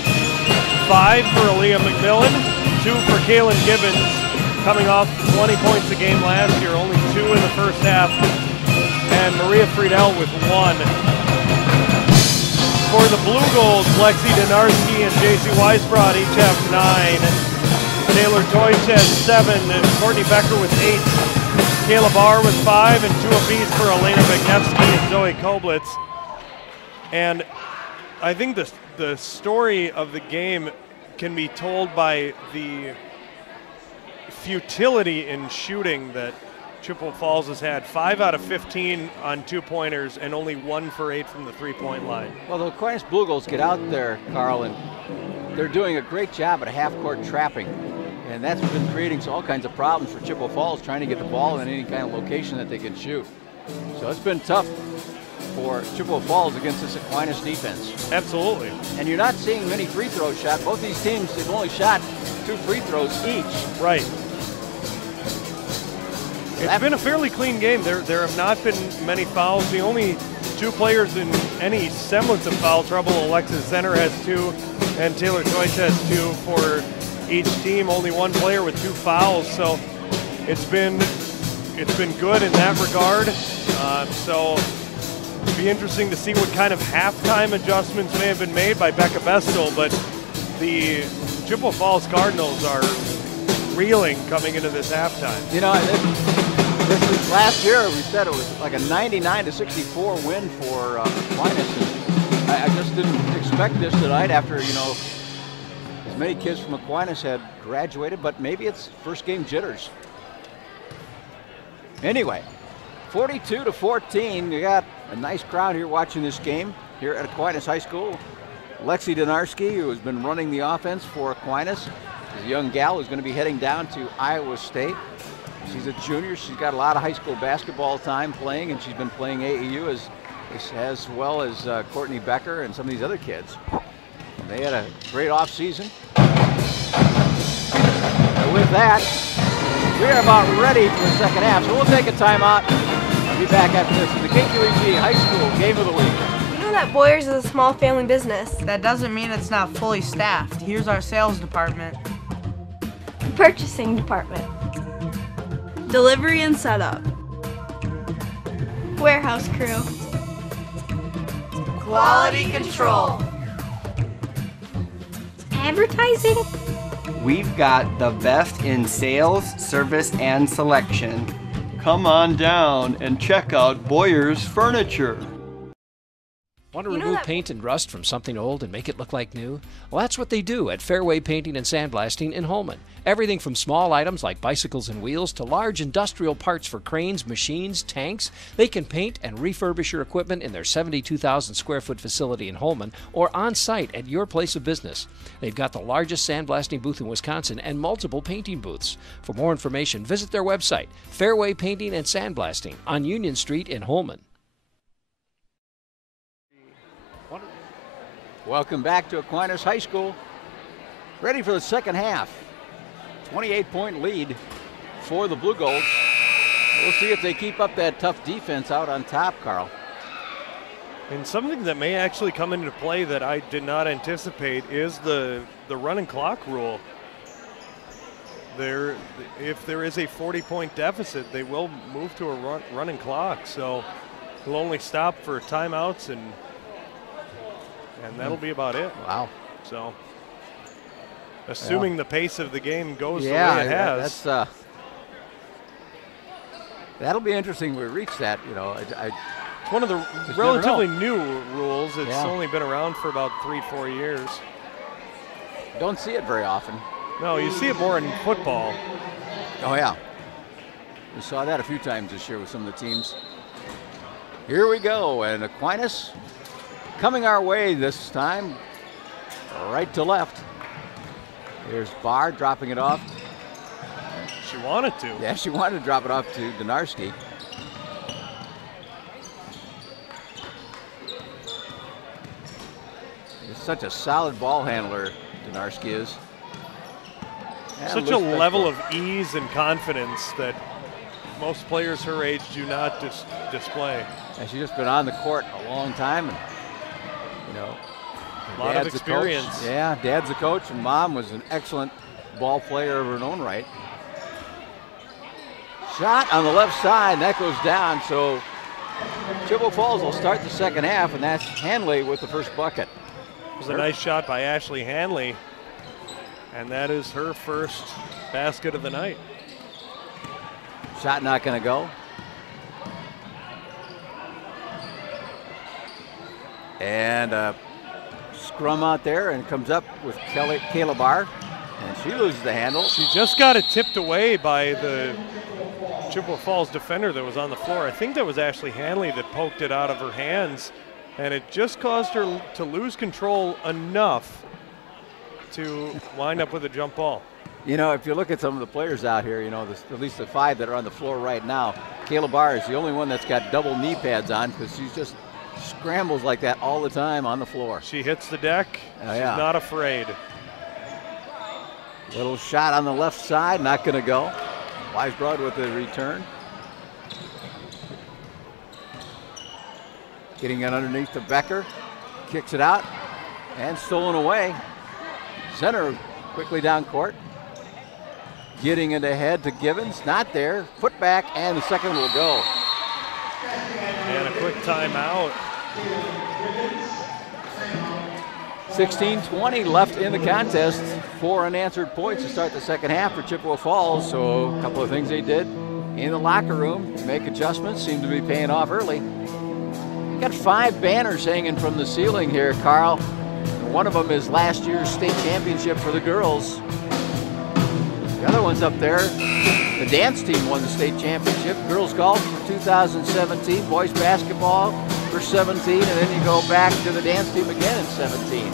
5 for Aaliyah McMillan, 2 for Kaylin Gibbons, coming off 20 points a game last year, only 2 in the first half, and Maria Friedel with 1. For the Blue Gold, Lexi Donarski and JC Weisbrod each have 9. Taylor Deutsch has 7, and Courtney Becker with 8. Kayla Barr with 5, and 2 apiece for Elena Vignevsky and Zoe Koblitz. And I think the story of the game can be told by the futility in shooting that Chippewa Falls has had. 5 out of 15 on 2-pointers and only 1 for 8 from the 3-point line. Well, the Aquinas Blue Goals get out there, Carl, and they're doing a great job at half-court trapping. And that's been creating all kinds of problems for Chippewa Falls, trying to get the ball in any kind of location that they can shoot. So it's been tough for Chippewa Falls against this Aquinas defense. Absolutely. And you're not seeing many free throws shot. Both these teams, they've only shot 2 free throws each. Right. It's been a fairly clean game. There have not been many fouls. The only 2 players in any semblance of foul trouble, Alexis Zenner has 2, and Taylor Deutsch has 2 for each team. Only 1 player with 2 fouls. So it's been good in that regard. So it'll be interesting to see what kind of halftime adjustments may have been made by Becca Bestel. But the Chippewa Falls Cardinals are reeling coming into this halftime. You know, this is last year we said it was like a 99-64 win for Aquinas. I just didn't expect this tonight after, you know, as many kids from Aquinas had graduated, but maybe it's first game jitters. Anyway, 42-14. You got a nice crowd here watching this game here at Aquinas High School. Lexi Donarski, who has been running the offense for Aquinas, is a young gal who's going to be heading down to Iowa State. She's a junior. She's got a lot of high school basketball time playing, and she's been playing AAU as well as Courtney Becker and some of these other kids. And they had a great off season. And with that, we are about ready for the second half. So we'll take a timeout. I'll be back after this in the KQEG High School Game of the Week. You know that Boyers is a small family business. That doesn't mean it's not fully staffed. Here's our sales department. Purchasing department. Delivery and setup. Warehouse crew. Quality control. Advertising. We've got the best in sales, service, and selection. Come on down and check out Boyer's Furniture. Want to remove paint and rust from something old and make it look like new? Well, that's what they do at Fairway Painting and Sandblasting in Holmen. Everything from small items like bicycles and wheels to large industrial parts for cranes, machines, tanks. They can paint and refurbish your equipment in their 72,000 square foot facility in Holmen or on site at your place of business. They've got the largest sandblasting booth in Wisconsin and multiple painting booths. For more information, visit their website, Fairway Painting and Sandblasting on Union Street in Holmen. Welcome back to Aquinas High School. Ready for the second half. 28-point lead for the Blue Gold. We'll see if they keep up that tough defense out on top, Carl. And something that may actually come into play that I did not anticipate is the running clock rule. If there is a 40-point deficit, they will move to a running clock. So we'll only stop for timeouts and that'll be about it. Wow. So, assuming the pace of the game goes the way it has. That'll be interesting when we reach that, you know. It's one of the relatively new rules. It's only been around for about 3-4 years. Don't see it very often. No, you see it more in football. Oh, yeah. We saw that a few times this year with some of the teams. Here we go, and Aquinas coming our way this time, right to left. Here's Barr dropping it off. She wanted to. Yeah, she wanted to drop it off to Donarski. He's such a solid ball handler, Donarski is. And Such a level of ease and confidence that most players her age do not display. And she's just been on the court a long time, and you know, a lot of experience. Yeah, Dad's a coach, and Mom was an excellent ball player of her own right. Shot on the left side, and that goes down. So Chippewa Falls will start the second half, and that's Hanley with the first bucket. It was a nice shot by Ashley Hanley, and that is her first basket of the night. Shot not going to go. And a scrum out there, and comes up with Kayla Barr, and she loses the handle. She just got it tipped away by the Chippewa Falls defender that was on the floor. I think that was Ashley Hanley that poked it out of her hands, and it just caused her to lose control enough to wind up with a jump ball. You know, if you look at some of the players out here, you know, at least the 5 that are on the floor right now, Kayla Barr is the only one that's got double knee pads on, because she's just scrambles like that all the time on the floor. She hits the deck. Oh, she's yeah. not afraid. Little shot on the left side, not going to go. Weisbrod with the return. Getting it underneath to Becker. Kicks it out and stolen away. Center quickly down court. Getting it ahead to Givens. Not there. Foot back, and the second will go. And a quick timeout. 16-20 left in the contest. 4 unanswered points to start the second half for Chippewa Falls. So a couple of things they did in the locker room to make adjustments seem to be paying off early. Got 5 banners hanging from the ceiling here, Carl. One of them is last year's state championship for the girls. The other one's up there. The dance team won the state championship. Girls golf for 2017, boys basketball for 17, and then you go back to the dance team again in 17.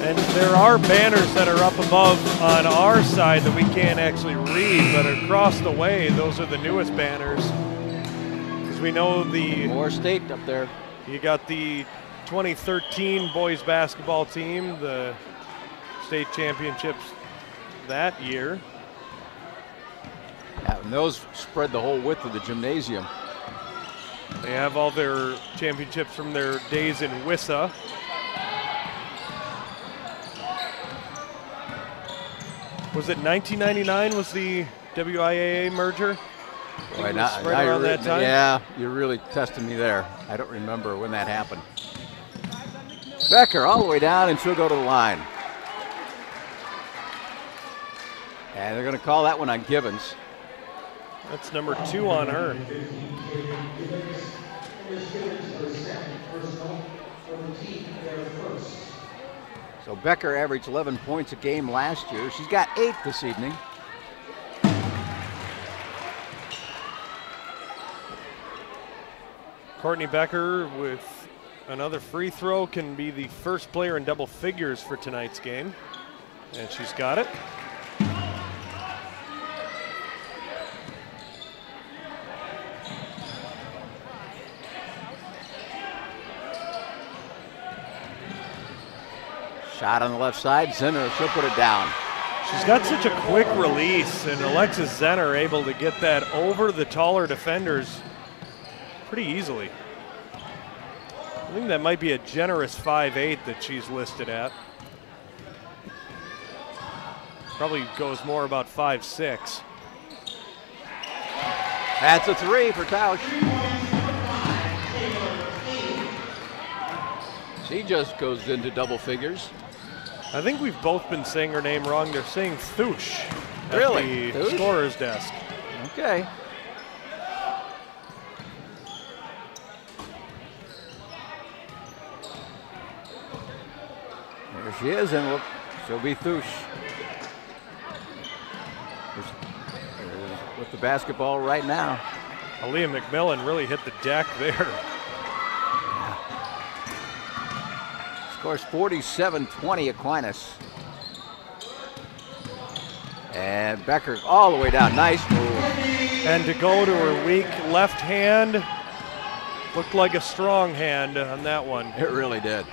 And there are banners that are up above on our side that we can't actually read, but across the way, those are the newest banners. Because we know the... More state up there. You got the 2013 boys basketball team, the state championships that year. Yeah, and those spread the whole width of the gymnasium. They have all their championships from their days in WISA. Was it 1999 was the WIAA merger? Right now, around that time? Yeah, you're really testing me there. I don't remember when that happened. Becker all the way down, and she'll go to the line. And they're going to call that one on Givens. That's number 2 on her. So Becker averaged 11 points a game last year. She's got 8 this evening. Courtney Becker with another free throw can be the first player in double figures for tonight's game. And she's got it. Shot on the left side, Zinner, she'll put it down. She's got such a quick release, and Alexis Zenner able to get that over the taller defenders pretty easily. I think that might be a generous 5'8" that she's listed at. Probably goes more about 5'6". That's a 3 for Tausch. She just goes into double figures. I think we've both been saying her name wrong. They're saying Thusch Really? at the scorer's desk. Okay. There she is, and she'll be Thusch. basketball right now. Aaliyah McMillan really hit the deck there. Scores 47-20 Aquinas. And Becker all the way down. Nice move. And to go to her weak left hand, looked like a strong hand on that one. It really did.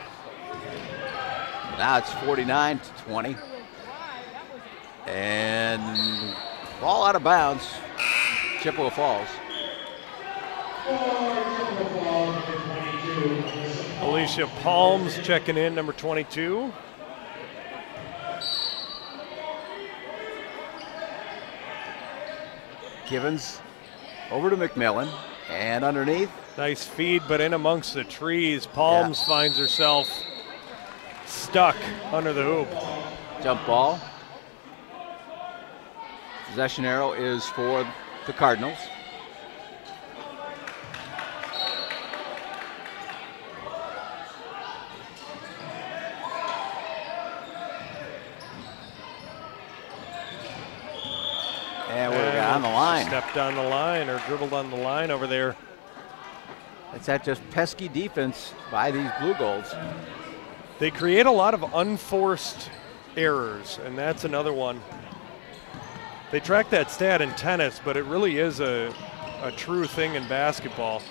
Now it's 49-20. And ball out of bounds. Chippewa Falls. Alicia Palms checking in, number 22. Givens over to McMillan, and underneath. Nice feed, but in amongst the trees. Palms finds herself stuck under the hoop. Jump ball. Possession arrow is for the Cardinals. And we're on the line. Stepped on the line or dribbled on the line over there. It's that just pesky defense by these Blue Golds. They create a lot of unforced errors, and that's another one. They track that stat in tennis, but it really is a true thing in basketball.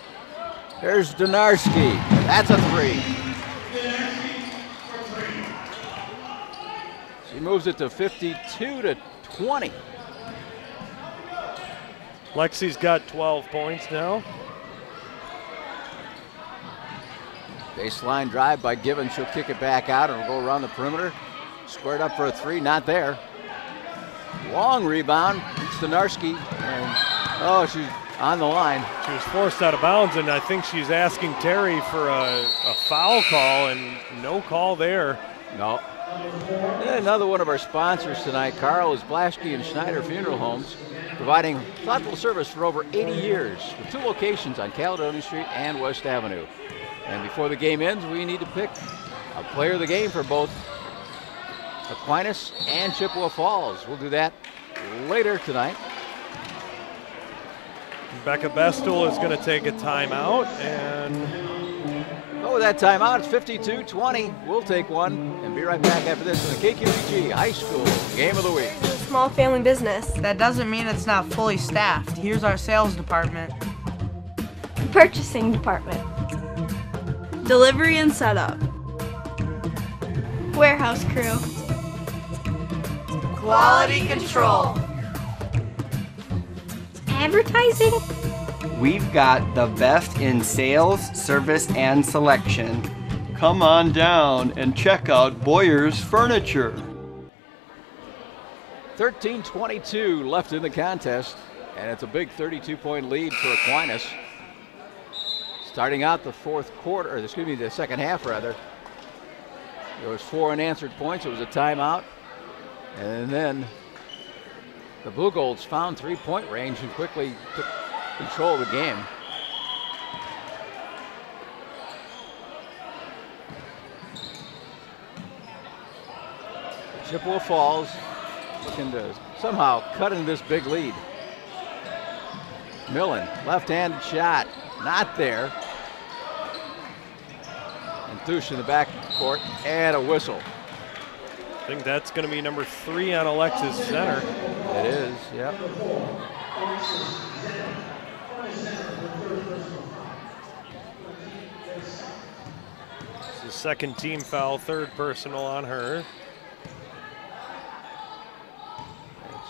There's Donarski. That's a three. She moves it to 52-20. Lexi's got 12 points now. Baseline drive by Gibbons. She'll kick it back out and go around the perimeter. Squared up for a three, not there. Long rebound. It's Donarski. And oh, she's on the line. She was forced out of bounds, and I think she's asking Terry for a foul call, and no call there. No. And another one of our sponsors tonight, Carl, is Blaschke and Schneider Funeral Homes, providing thoughtful service for over 80 years with 2 locations on Caledonia Street and West Avenue. And before the game ends, we need to pick a player of the game for both Aquinas and Chippewa Falls. We'll do that later tonight. Becca Bestel is going to take a timeout, and with that timeout, it's 52-20. We'll take one and be right back after this in the KQEG High School Game of the Week. It's a small family business. That doesn't mean it's not fully staffed. Here's our sales department. Purchasing department. Delivery and setup. Warehouse crew. Quality control. Advertising. We've got the best in sales, service, and selection. Come on down and check out Boyer's Furniture. 13-22 left in the contest, and it's a big 32-point lead for Aquinas. Starting out the the second half rather. There was 4 unanswered points. It was a timeout, and then the Blue Golds found 3-point range and quickly took control of the game. Chippewa Falls looking to somehow cut into this big lead. Millen, left-handed shot, not there. And Thush in the back court, and a whistle. I think that's going to be number 3 on Alexis Center. It is, yep. It's the second team foul, 3rd personal on her.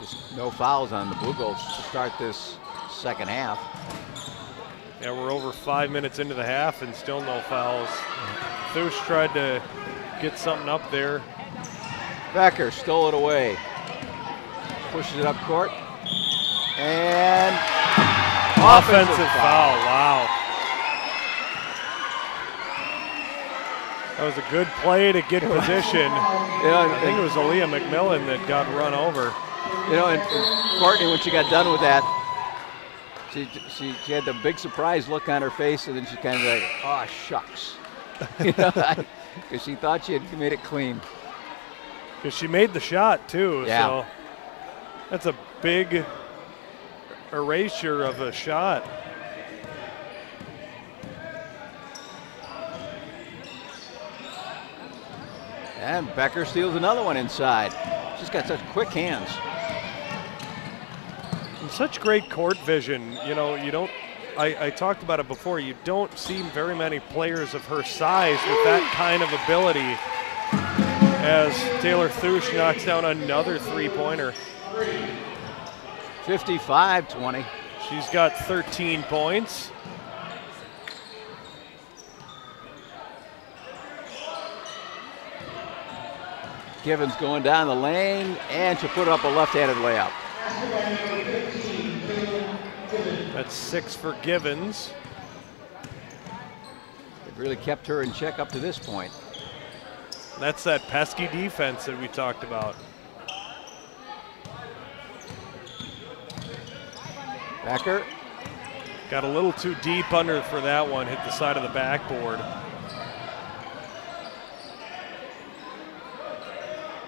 Just no fouls on the Blue Golds to start this second half. Yeah, we're over 5 minutes into the half and still no fouls. Thush tried to get something up there. Becker stole it away. Pushes it up court. And offensive foul. Wow. That was a good play to get position. I think it was Aaliyah McMillan that got run over. You know, and Courtney, when she got done with that, she had the big surprise look on her face, and then she kind of like, oh, shucks. Because she thought she had made it clean. Because she made the shot, too. Yeah. So that's a big, erasure of a shot. And Becker steals another one inside. She's got such quick hands. And such great court vision. You know, you don't, I talked about it before, you don't see very many players of her size with that kind of ability, as Taylor Thusch knocks down another three-pointer. 55-20. She's got 13 points. Givens going down the lane, and she'll put up a left-handed layup. That's 6 for Givens. They've really kept her in check up to this point. That's that pesky defense that we talked about. Becker. Got a little too deep under for that one, hit the side of the backboard.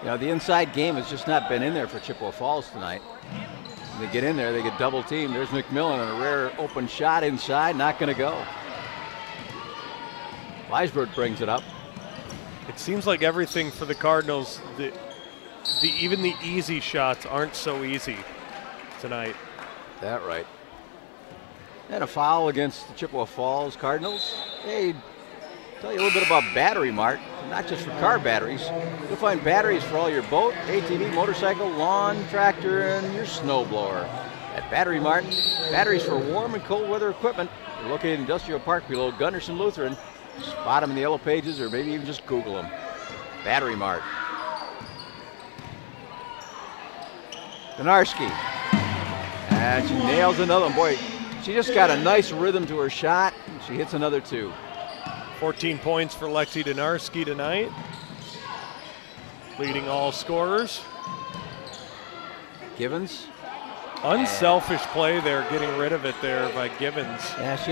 You know, the inside game has just not been in there for Chippewa Falls tonight. When they get in there, they get double teamed. There's McMillan on a rare open shot inside, not going to go. Weisberg brings it up. It seems like everything for the Cardinals, even the easy shots aren't so easy tonight. That right. And a foul against the Chippewa Falls Cardinals. Hey, tell you a little bit about Battery Mart, not just for car batteries. You'll find batteries for all your boat, ATV, motorcycle, lawn, tractor, and your snowblower. At Battery Mart, batteries for warm and cold weather equipment. They're located in Industrial Park below Gunderson Lutheran. Spot them in the yellow pages, or maybe even just Google them. Battery Mart. Donarski. And she nails another one. Boy, she just got a nice rhythm to her shot. She hits another two. 14 points for Lexi Donarski tonight, leading all scorers. Givens. Unselfish play there, getting rid of it there by Givens. Yeah, she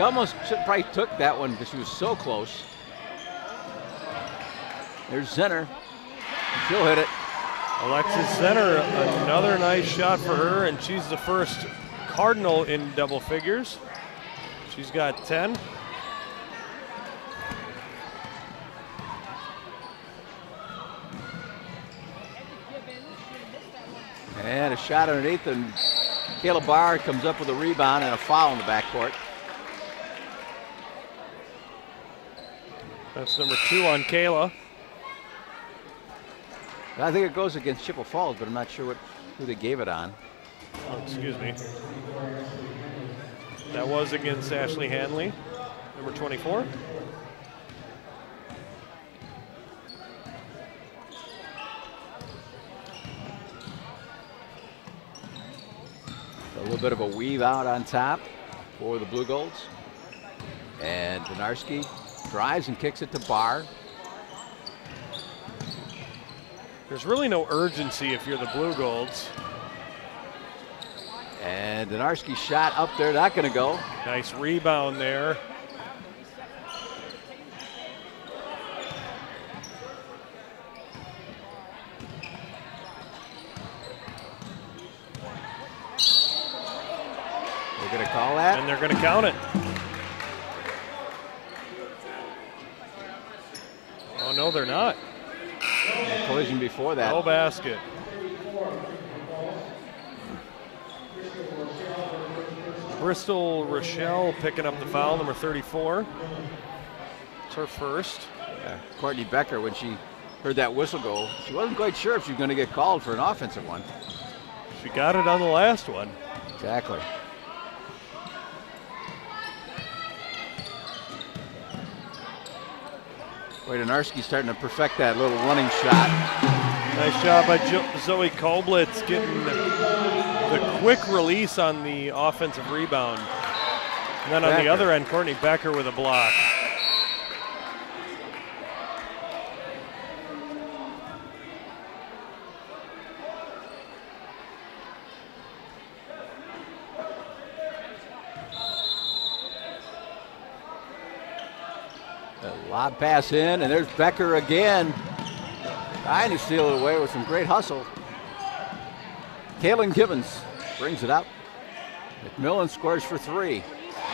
probably took that one because she was so close. There's Zenner. She'll hit it. Alexis Zenner, another nice shot for her, and she's the first Cardinal in double figures. She's got 10. And a shot underneath, and Kayla Barr comes up with a rebound and a foul in the backcourt. That's number 2 on Kayla. I think it goes against Chippewa Falls, but I'm not sure who they gave it on. Oh, excuse me. That was against Ashley Hanley, number 24. A little bit of a weave out on top for the Blue Golds. And Donarski drives and kicks it to Barr. There's really no urgency if you're the Blue Golds. And Donarski's shot up there, not going to go. Nice rebound there. They're going to call that. And they're going to count it. Oh, no, they're not. A collision before that. No basket. Bristol Rochelle picking up the foul, number 34. It's her first. Courtney Becker, when she heard that whistle go, she wasn't quite sure if she was going to get called for an offensive one. She got it on the last one. Exactly. Boy, Donarski's starting to perfect that little running shot. Nice job by Zoe Koblitz getting the quick release on the offensive rebound. And then on the other end, Courtney Becker with a block. A lob pass in, and there's Becker again. Trying to steal it away with some great hustle. Kaylin Givens brings it up. McMillan scores for 3.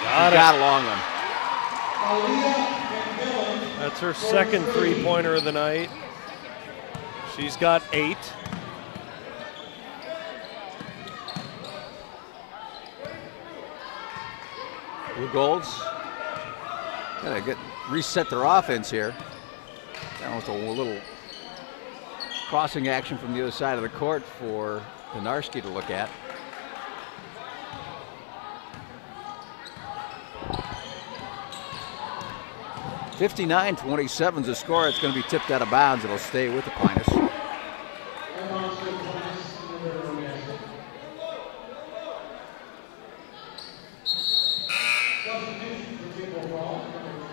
Got a long one. That's her second three-pointer of the night. She's got 8. Blue Golds gotta reset their offense here. Down with a little crossing action from the other side of the court for Donarski to look at. (59-27) is the score. It's going to be tipped out of bounds. It'll stay with Aquinas.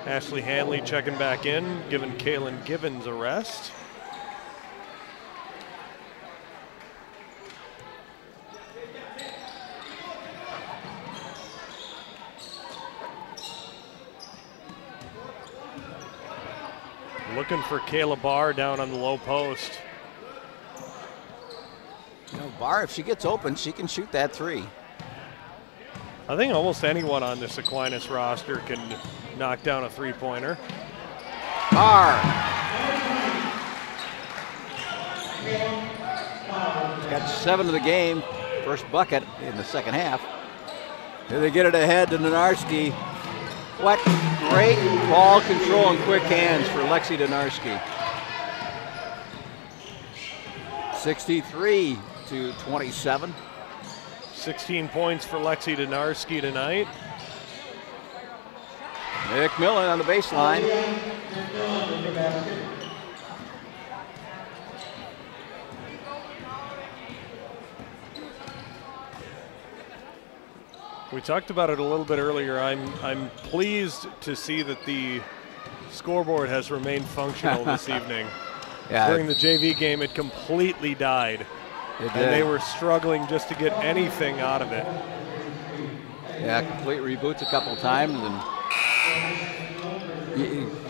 Ashley Hanley checking back in, giving Kaylin Gibbons a rest. Looking for Kayla Barr down on the low post. You know, Barr, if she gets open, she can shoot that 3. I think almost anyone on this Aquinas roster can knock down a three-pointer. Barr. Got 7 of the game. First bucket in the second half. Here they get it ahead to Donarski. What great ball control and quick hands for Lexi Donarski. 63-27. 16 points for Lexi Donarski tonight. McMillan on the baseline. We talked about it a little bit earlier. I'm pleased to see that the scoreboard has remained functional this evening. Yeah. During the JV game, it completely died. And they were struggling just to get anything out of it. Yeah, complete reboots a couple times, and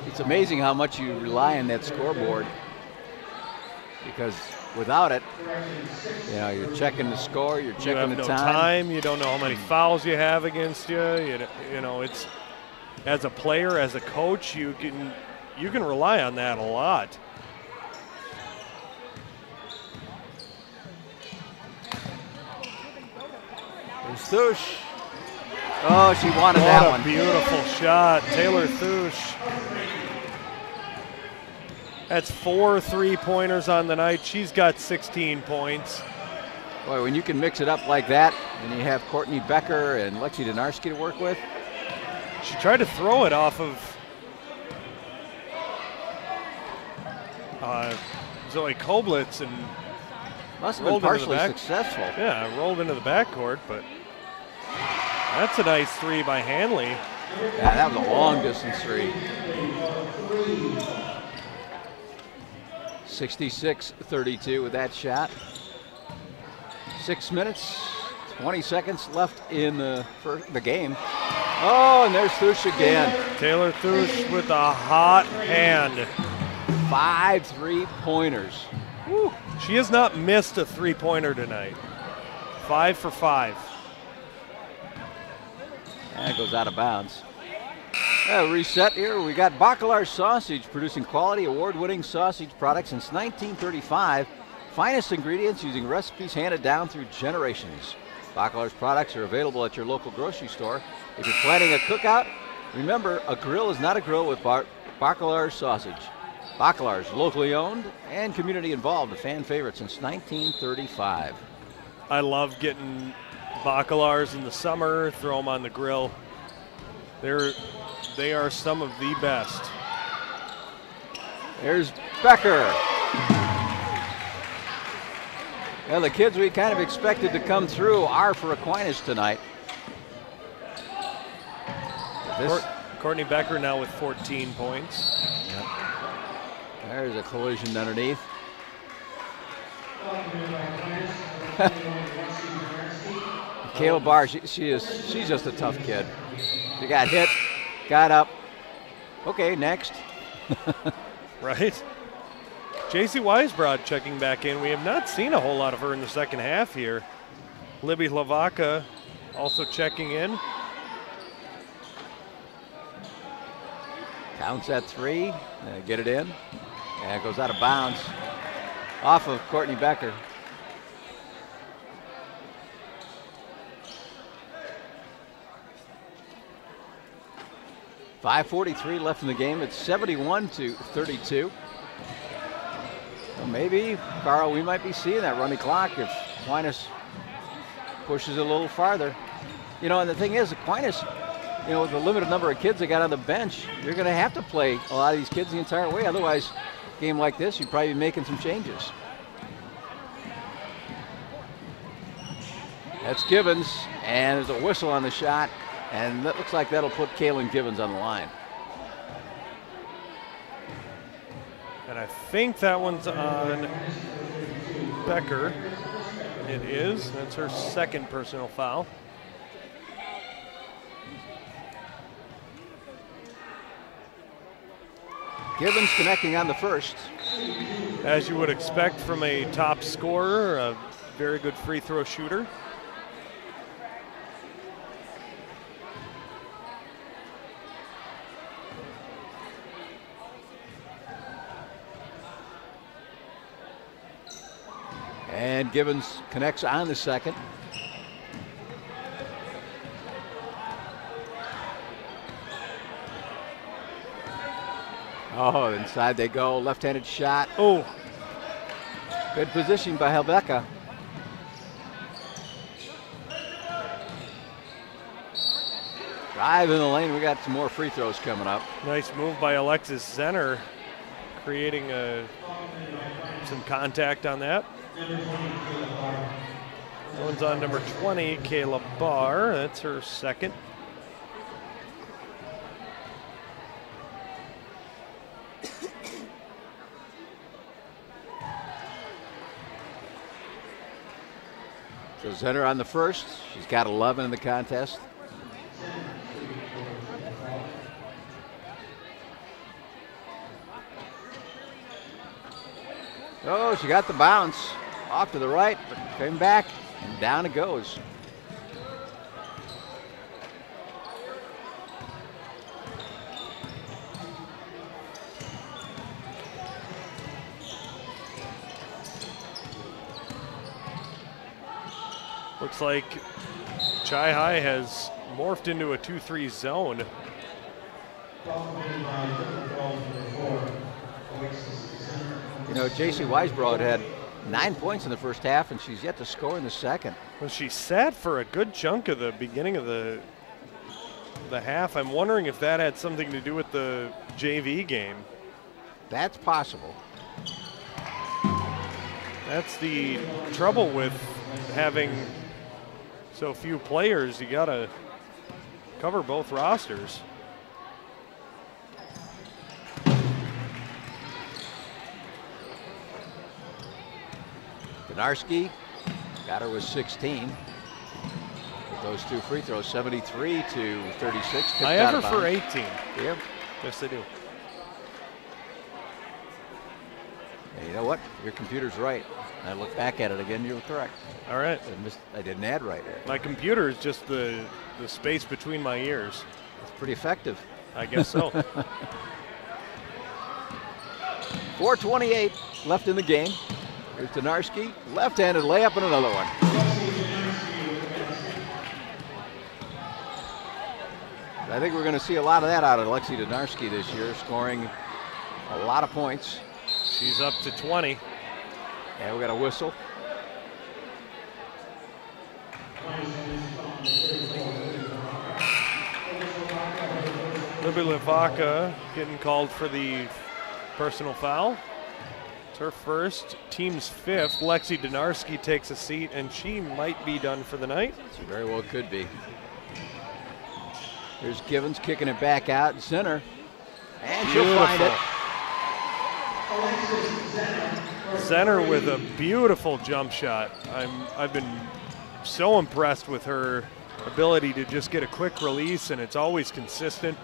it's amazing how much you rely on that scoreboard, because without it, you know, you're checking the score, you're checking the time. You don't know how many fouls you have against you. You know, it's, as a player, as a coach, you can rely on that a lot. Thush. Oh, she wanted that one. Beautiful shot, Taylor Thush. That's 4 3-pointers on the night. She's got 16 points. Boy, when you can mix it up like that, and you have Courtney Becker and Lexi Donarski to work with. She tried to throw it off of Zoe Koblitz and must have been partially successful. Yeah, rolled into the backcourt, but that's a nice 3 by Hanley. Yeah, that was a long distance 3. 66-32 with that shot. 6 minutes, 20 seconds left in the game. Oh, and there's Thush again. Taylor Thush with a hot hand. 5 3-pointers. Woo. She has not missed a 3-pointer tonight. 5 for 5. That goes out of bounds. Reset here. We got Bacalar Sausage, producing quality, award-winning sausage products since 1935. Finest ingredients using recipes handed down through generations. Bacalar's products are available at your local grocery store. If you're planning a cookout, remember, a grill is not a grill with Bacalar Sausage. Bacalar's locally owned and community involved, a fan favorite since 1935. I love getting Bacalars in the summer, throw them on the grill. They are some of the best. There's Becker. Well, the kids we kind of expected to come through are for Aquinas tonight. Courtney Becker now with 14 points. Yep. There's a collision underneath. Kayla Barr, she's just a tough kid. She got hit, got up. Okay, next. Right. JC Weisbrod checking back in. We have not seen a whole lot of her in the second half here. Libby Hlavaca also checking in. Counts at 3, get it in, and it goes out of bounds off of Courtney Becker. .543 left in the game. It's 71-32. Well, maybe, Carl, we might be seeing that running clock if Aquinas pushes it a little farther. You know, and the thing is, Aquinas, you know, with the limited number of kids they got on the bench, you're going to have to play a lot of these kids the entire way. Otherwise, a game like this, you'd probably be making some changes. That's Gibbons, and there's a whistle on the shot, and that looks like that'll put Kaylin Gibbons on the line. And I think that one's on Becker. It is. That's her second personal foul. Gibbons connecting on the first. As you would expect from a top scorer, a very good free throw shooter. And Gibbons connects on the second. Oh, inside they go, left-handed shot. Oh. Good position by Helbecka. Drive in the lane, we got some more free throws coming up. Nice move by Alexis Zenner, creating some contact on that. That one's on number 20, Kayla Barr. That's her second. So Zenner on the first. She's got 11 in the contest. Oh, she got the bounce. Off to the right, but came back, and down it goes. Looks like Chi High has morphed into a 2-3 zone. You know, J.C. Weisbrod had 9 points in the first half, and she's yet to score in the second. Well, she sat for a good chunk of the beginning of the half. I'm wondering if that had something to do with the JV game. That's possible. That's the trouble with having so few players. You got to cover both rosters. Donarski got her with 16. With those two free throws, 73 to 36. I have her for 18. Yep. Yes, I do. And you know what? Your computer's right. I look back at it again, you were correct. All right. I didn't add right there. My computer is just the space between my ears. It's pretty effective. I guess so. 4:28 left in the game. Here's Donarski, left-handed layup and another one. I think we're going to see a lot of that out of Alexi Donarski this year, scoring a lot of points. She's up to 20. And we got a whistle. Libby Lavaca getting called for the personal foul. It's her first, team's fifth. Lexi Donarski takes a seat, and she might be done for the night. She very well could be. Here's Givens kicking it back out, center, and she'll find it. Zenner with a beautiful jump shot. I've been so impressed with her ability to just get a quick release, and it's always consistent.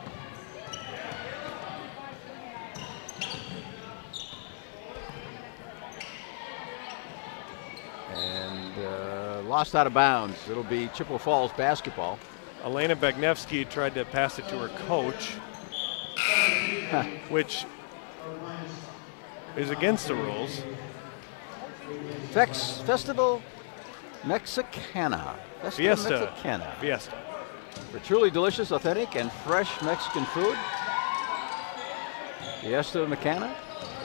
And tossed out of bounds. It'll be Chippewa Falls basketball. Elena Bagnevsky tried to pass it to her coach, which is against the rules. Festival Mexicana. Fiesta. Fiesta. For truly delicious, authentic, and fresh Mexican food. Fiesta Mexicana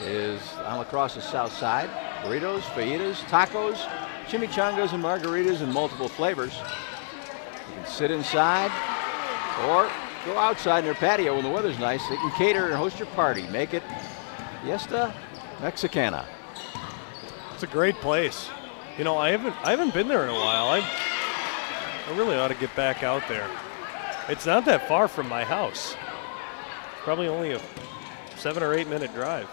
is on La Crosse's south side. Burritos, fajitas, tacos, chimichangas, and margaritas in multiple flavors. You can sit inside or go outside in their patio when the weather's nice. They can cater and host your party. Make it Fiesta Mexicana. It's a great place. You know, I haven't been there in a while. I really ought to get back out there. It's not that far from my house. Probably only a 7 or 8 minute drive.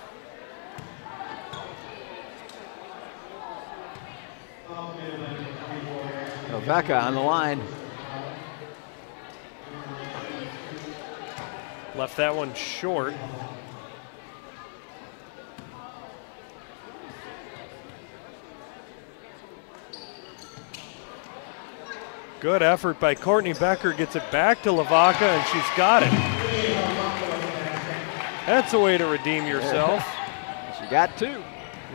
Becca on the line. Left that one short. Good effort by Courtney Becker. Gets it back to Lavaca, and she's got it. That's a way to redeem yourself. She got 2.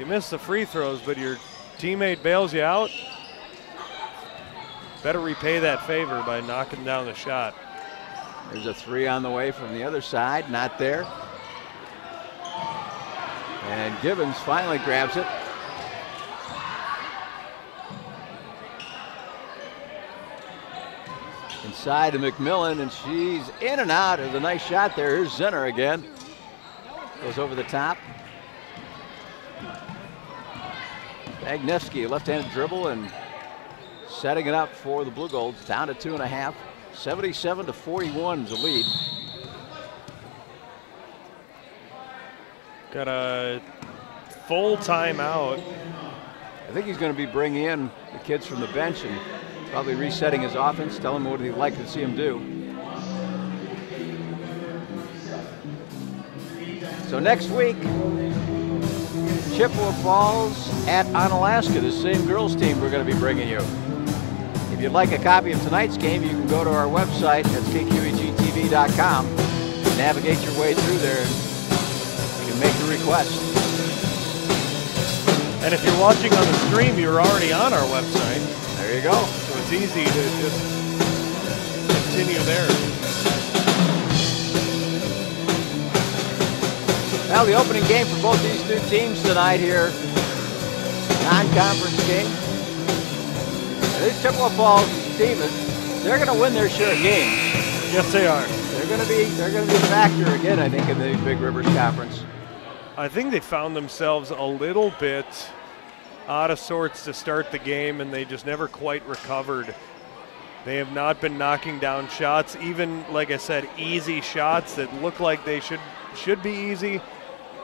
You miss the free throws, but your teammate bails you out. Better repay that favor by knocking down the shot. There's a 3 on the way from the other side, not there. And Gibbons finally grabs it. Inside to McMillan, and she's in and out. There's a nice shot there. Here's Zinner again. Goes over the top. Bagnevsky, left-handed dribble, and setting it up for the Blue Golds. Down to 2.5. 77-41 is the lead. Got a full timeout. I think he's going to be bringing in the kids from the bench and probably resetting his offense, telling them what he'd like to see him do. So next week, Chippewa Falls at Onalaska, the same girls team we're going to be bringing you. If you'd like a copy of tonight's game, you can go to our website, that's KQEGTV.com. Navigate your way through there and you can make your request. And if you're watching on the stream, you're already on our website. There you go. So it's easy to just continue there. Well, the opening game for both these two teams tonight here, non-conference game. And this Chippewa Falls team, they're going to win their share of games. Yes, they are. They're going to be a factor again, I think, in the Big Rivers Conference. I think they found themselves a little bit out of sorts to start the game, and they just never quite recovered. They have not been knocking down shots, even, like I said, easy shots that look like they should be easy.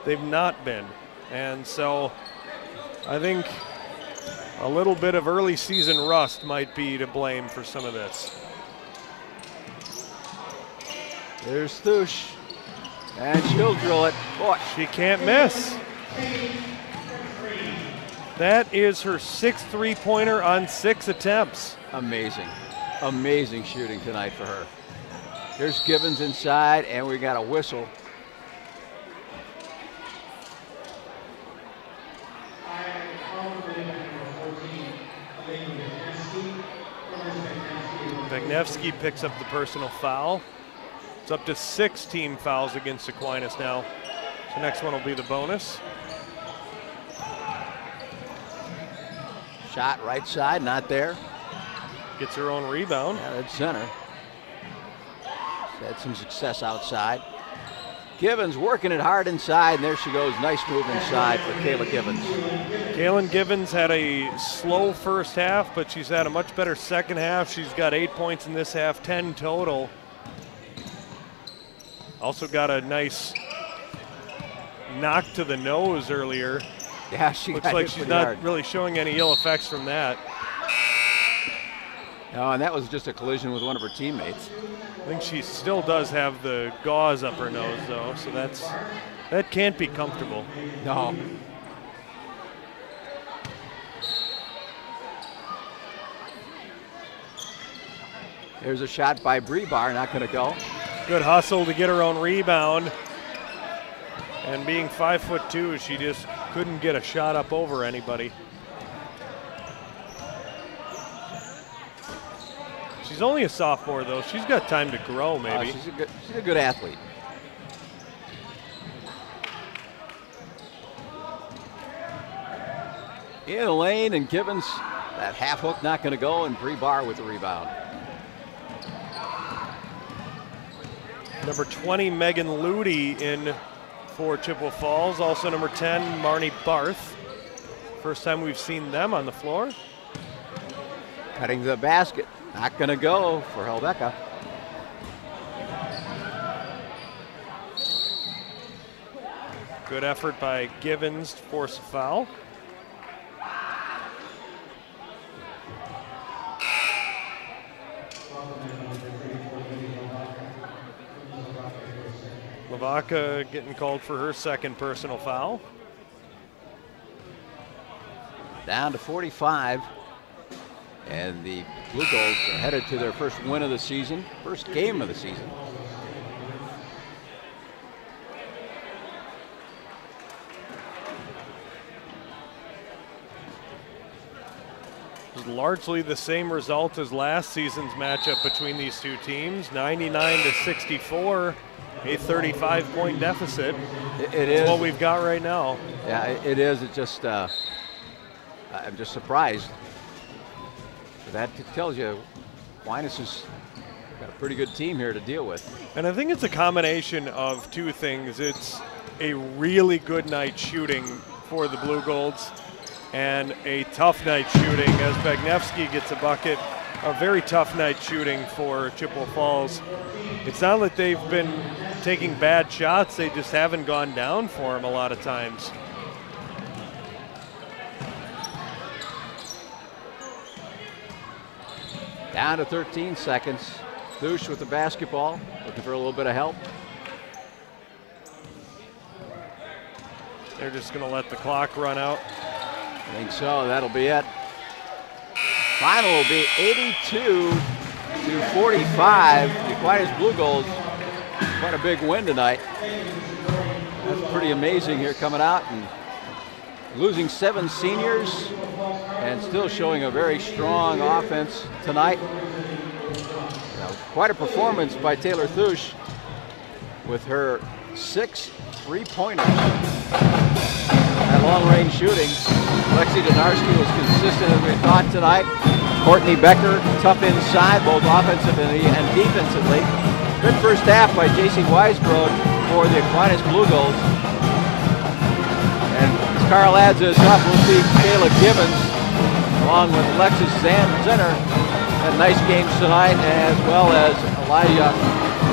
They've not been. And so I think a little bit of early season rust might be to blame for some of this. There's Thush, and she'll drill it. Boy, she can't miss. That is her 6th three-pointer on 6 attempts. Amazing. Amazing shooting tonight for her. Here's Gibbons inside, and we got a whistle. Bagnevsky picks up the personal foul. It's up to 6 team fouls against Aquinas now. So next one will be the bonus. Shot right side, not there. Gets her own rebound. Yeah, that's center. She's had some success outside. Gibbons working it hard inside, and there she goes. Nice move inside for Kayla Gibbons. Kaylin Gibbons had a slow first half, but she's had a much better second half. She's got 8 points in this half, 10 total. Also got a nice knock to the nose earlier. Yeah, she looks like she's not really showing any ill effects from that. No, and that was just a collision with one of her teammates. I think she still does have the gauze up her nose, though, so that can't be comfortable. There's a shot by Brebar, not going to go. Good hustle to get her own rebound. And being 5'2", she just couldn't get a shot up over anybody. She's only a sophomore, though. She's got time to grow, maybe. She's a good athlete. In the lane, and Givens, that half hook not going to go, and Brebar with the rebound. Number 20, Megan Ludy in for Chippewa Falls. Also number 10, Marnie Barth. First time we've seen them on the floor. Cutting the basket, not going to go for Helbecca. Good effort by Givens to force a foul. Lavaca getting called for her second personal foul. Down to 45. And the Blue Golds are headed to their first win of the season, first game of the season. Largely the same result as last season's matchup between these two teams, 99-64, a 35-point deficit. It is what we've got right now. Yeah, it is. It just, I'm just surprised. That tells you Aquinas has got a pretty good team here to deal with. And I think it's a combination of two things. It's a really good night shooting for the Blue Golds and a tough night shooting as Bagnevsky gets a bucket. A very tough night shooting for Chippewa Falls. It's not that they've been taking bad shots, they just haven't gone down for them a lot of times. Down to 13 seconds. Thush with the basketball, looking for a little bit of help. They're just going to let the clock run out. I think so. That'll be it. Final will be 82-45. The Aquinas Blue Golds, quite a big win tonight. That's pretty amazing here coming out and losing 7 seniors and still showing a very strong offense tonight. Quite a performance by Taylor Thush with her 6 3-pointers. That long-range shooting. Lexi Donarski was consistent as we thought tonight. Courtney Becker, tough inside, both offensively and defensively. Good first half by J.C. Weisbrod for the Aquinas Blue Golds. And as Carl adds this up, we'll see Kayla Givens along with Alexis Zenner had nice games tonight, as well as Elijah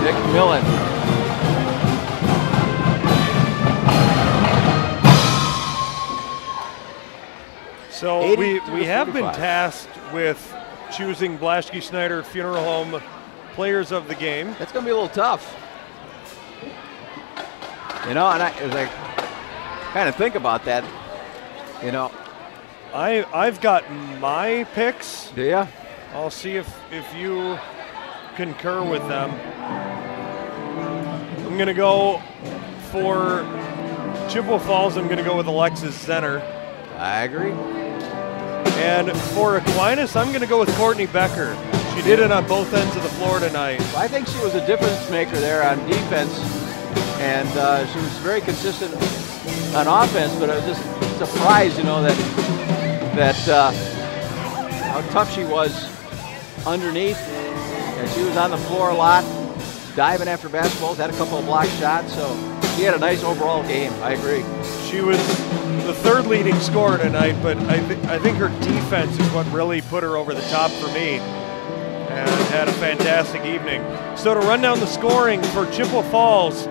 McMillan. So we have been tasked with choosing Blaschke Schneider Funeral Home players of the game. That's going to be a little tough. You know, and as I kind of think about that, you know. I've got my picks. Do you? I'll see if you concur with them. I'm going to go for Chippewa Falls. I'm going to go with Alexis Zenner. I agree. And for Aquinas, I'm going to go with Courtney Becker. She did it on both ends of the floor tonight. I think she was a difference maker there on defense, and she was very consistent on offense, but I was just surprised, you know, that how tough she was underneath, and she was on the floor a lot, diving after basketballs, had a couple of block shots, so she had a nice overall game. I agree. She was the third leading scorer tonight, but I think her defense is what really put her over the top for me, and had a fantastic evening. So to run down the scoring for Chippewa Falls,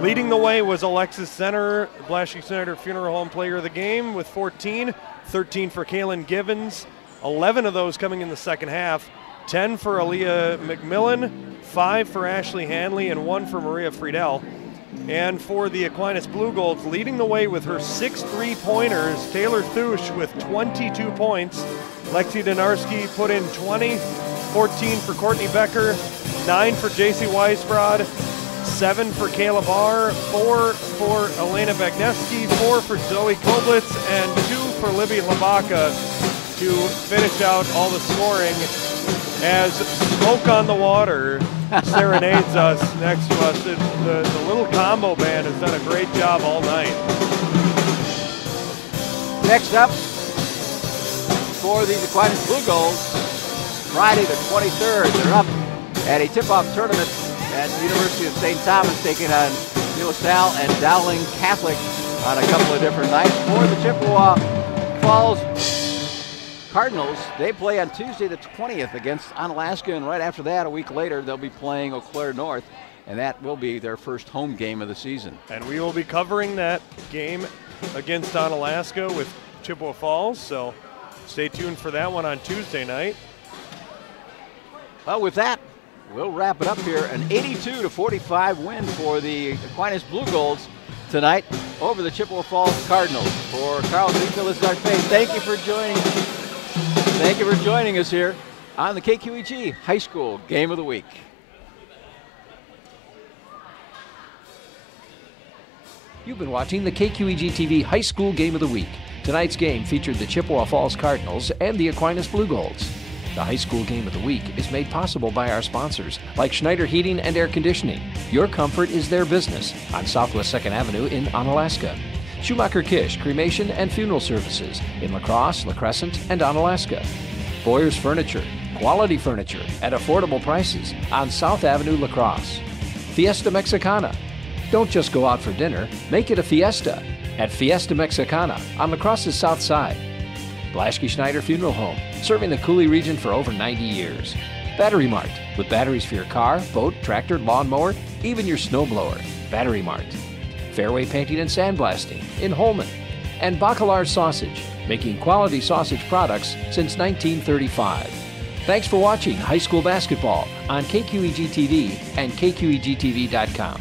leading the way was Alexis Zenner, Blaschke Schneider Funeral Home Player of the Game with 14, 13 for Kaylin Givens, 11 of those coming in the second half, 10 for Aaliyah McMillan, 5 for Ashley Hanley, and 1 for Maria Friedel. And for the Aquinas Blue Golds, leading the way with her 6 3-pointers, Taylor Thush with 22 points. Lexi Donarski put in 20, 14 for Courtney Becker, 9 for JC Weisbrod, 7 for Kayla Barr, 4 for Elena Bagneski, 4 for Zoe Koblitz, and 2 for Libby Labaka to finish out all the scoring as Smoke on the Water serenades us next to us. The little combo band has done a great job all night. Next up, for the Aquinas Blue Goals, Friday the 23rd, they're up at a tip-off tournament at the University of St. Thomas, taking on De La Salle and Dowling Catholic on a couple of different nights. For the Chippewa Falls Cardinals, they play on Tuesday the 20th against Onalaska, and right after that, a week later, they'll be playing Eau Claire North, and that will be their first home game of the season. And we will be covering that game against Onalaska with Chippewa Falls, so stay tuned for that one on Tuesday night. Well, with that, we'll wrap it up here. An 82-45 win for the Aquinas Blue Golds tonight over the Chippewa Falls Cardinals. For Carl Ziegler, this is Art Faye. Thank you for joining us. Thank you for joining us here on the KQEG High School Game of the Week. You've been watching the KQEG TV High School Game of the Week. Tonight's game featured the Chippewa Falls Cardinals and the Aquinas Blue Golds. The High School Game of the Week is made possible by our sponsors, like Schneider Heating and Air Conditioning. Your comfort is their business on Southwest 2nd Avenue in Onalaska. Schumacher Kish Cremation and Funeral Services in La Crosse, La Crescent, and Onalaska. Boyer's Furniture, quality furniture at affordable prices on South Avenue, La Crosse. Fiesta Mexicana. Don't just go out for dinner, make it a fiesta at Fiesta Mexicana on La Crosse's south side. Blaschke Schneider Funeral Home, serving the Cooley region for over 90 years. Battery Mart, with batteries for your car, boat, tractor, lawnmower, even your snowblower. Battery Mart. Fairway Painting and Sandblasting in Holman. And Bacalar Sausage, making quality sausage products since 1935. Thanks for watching high school basketball on KQEG TV and KQEGTV.com.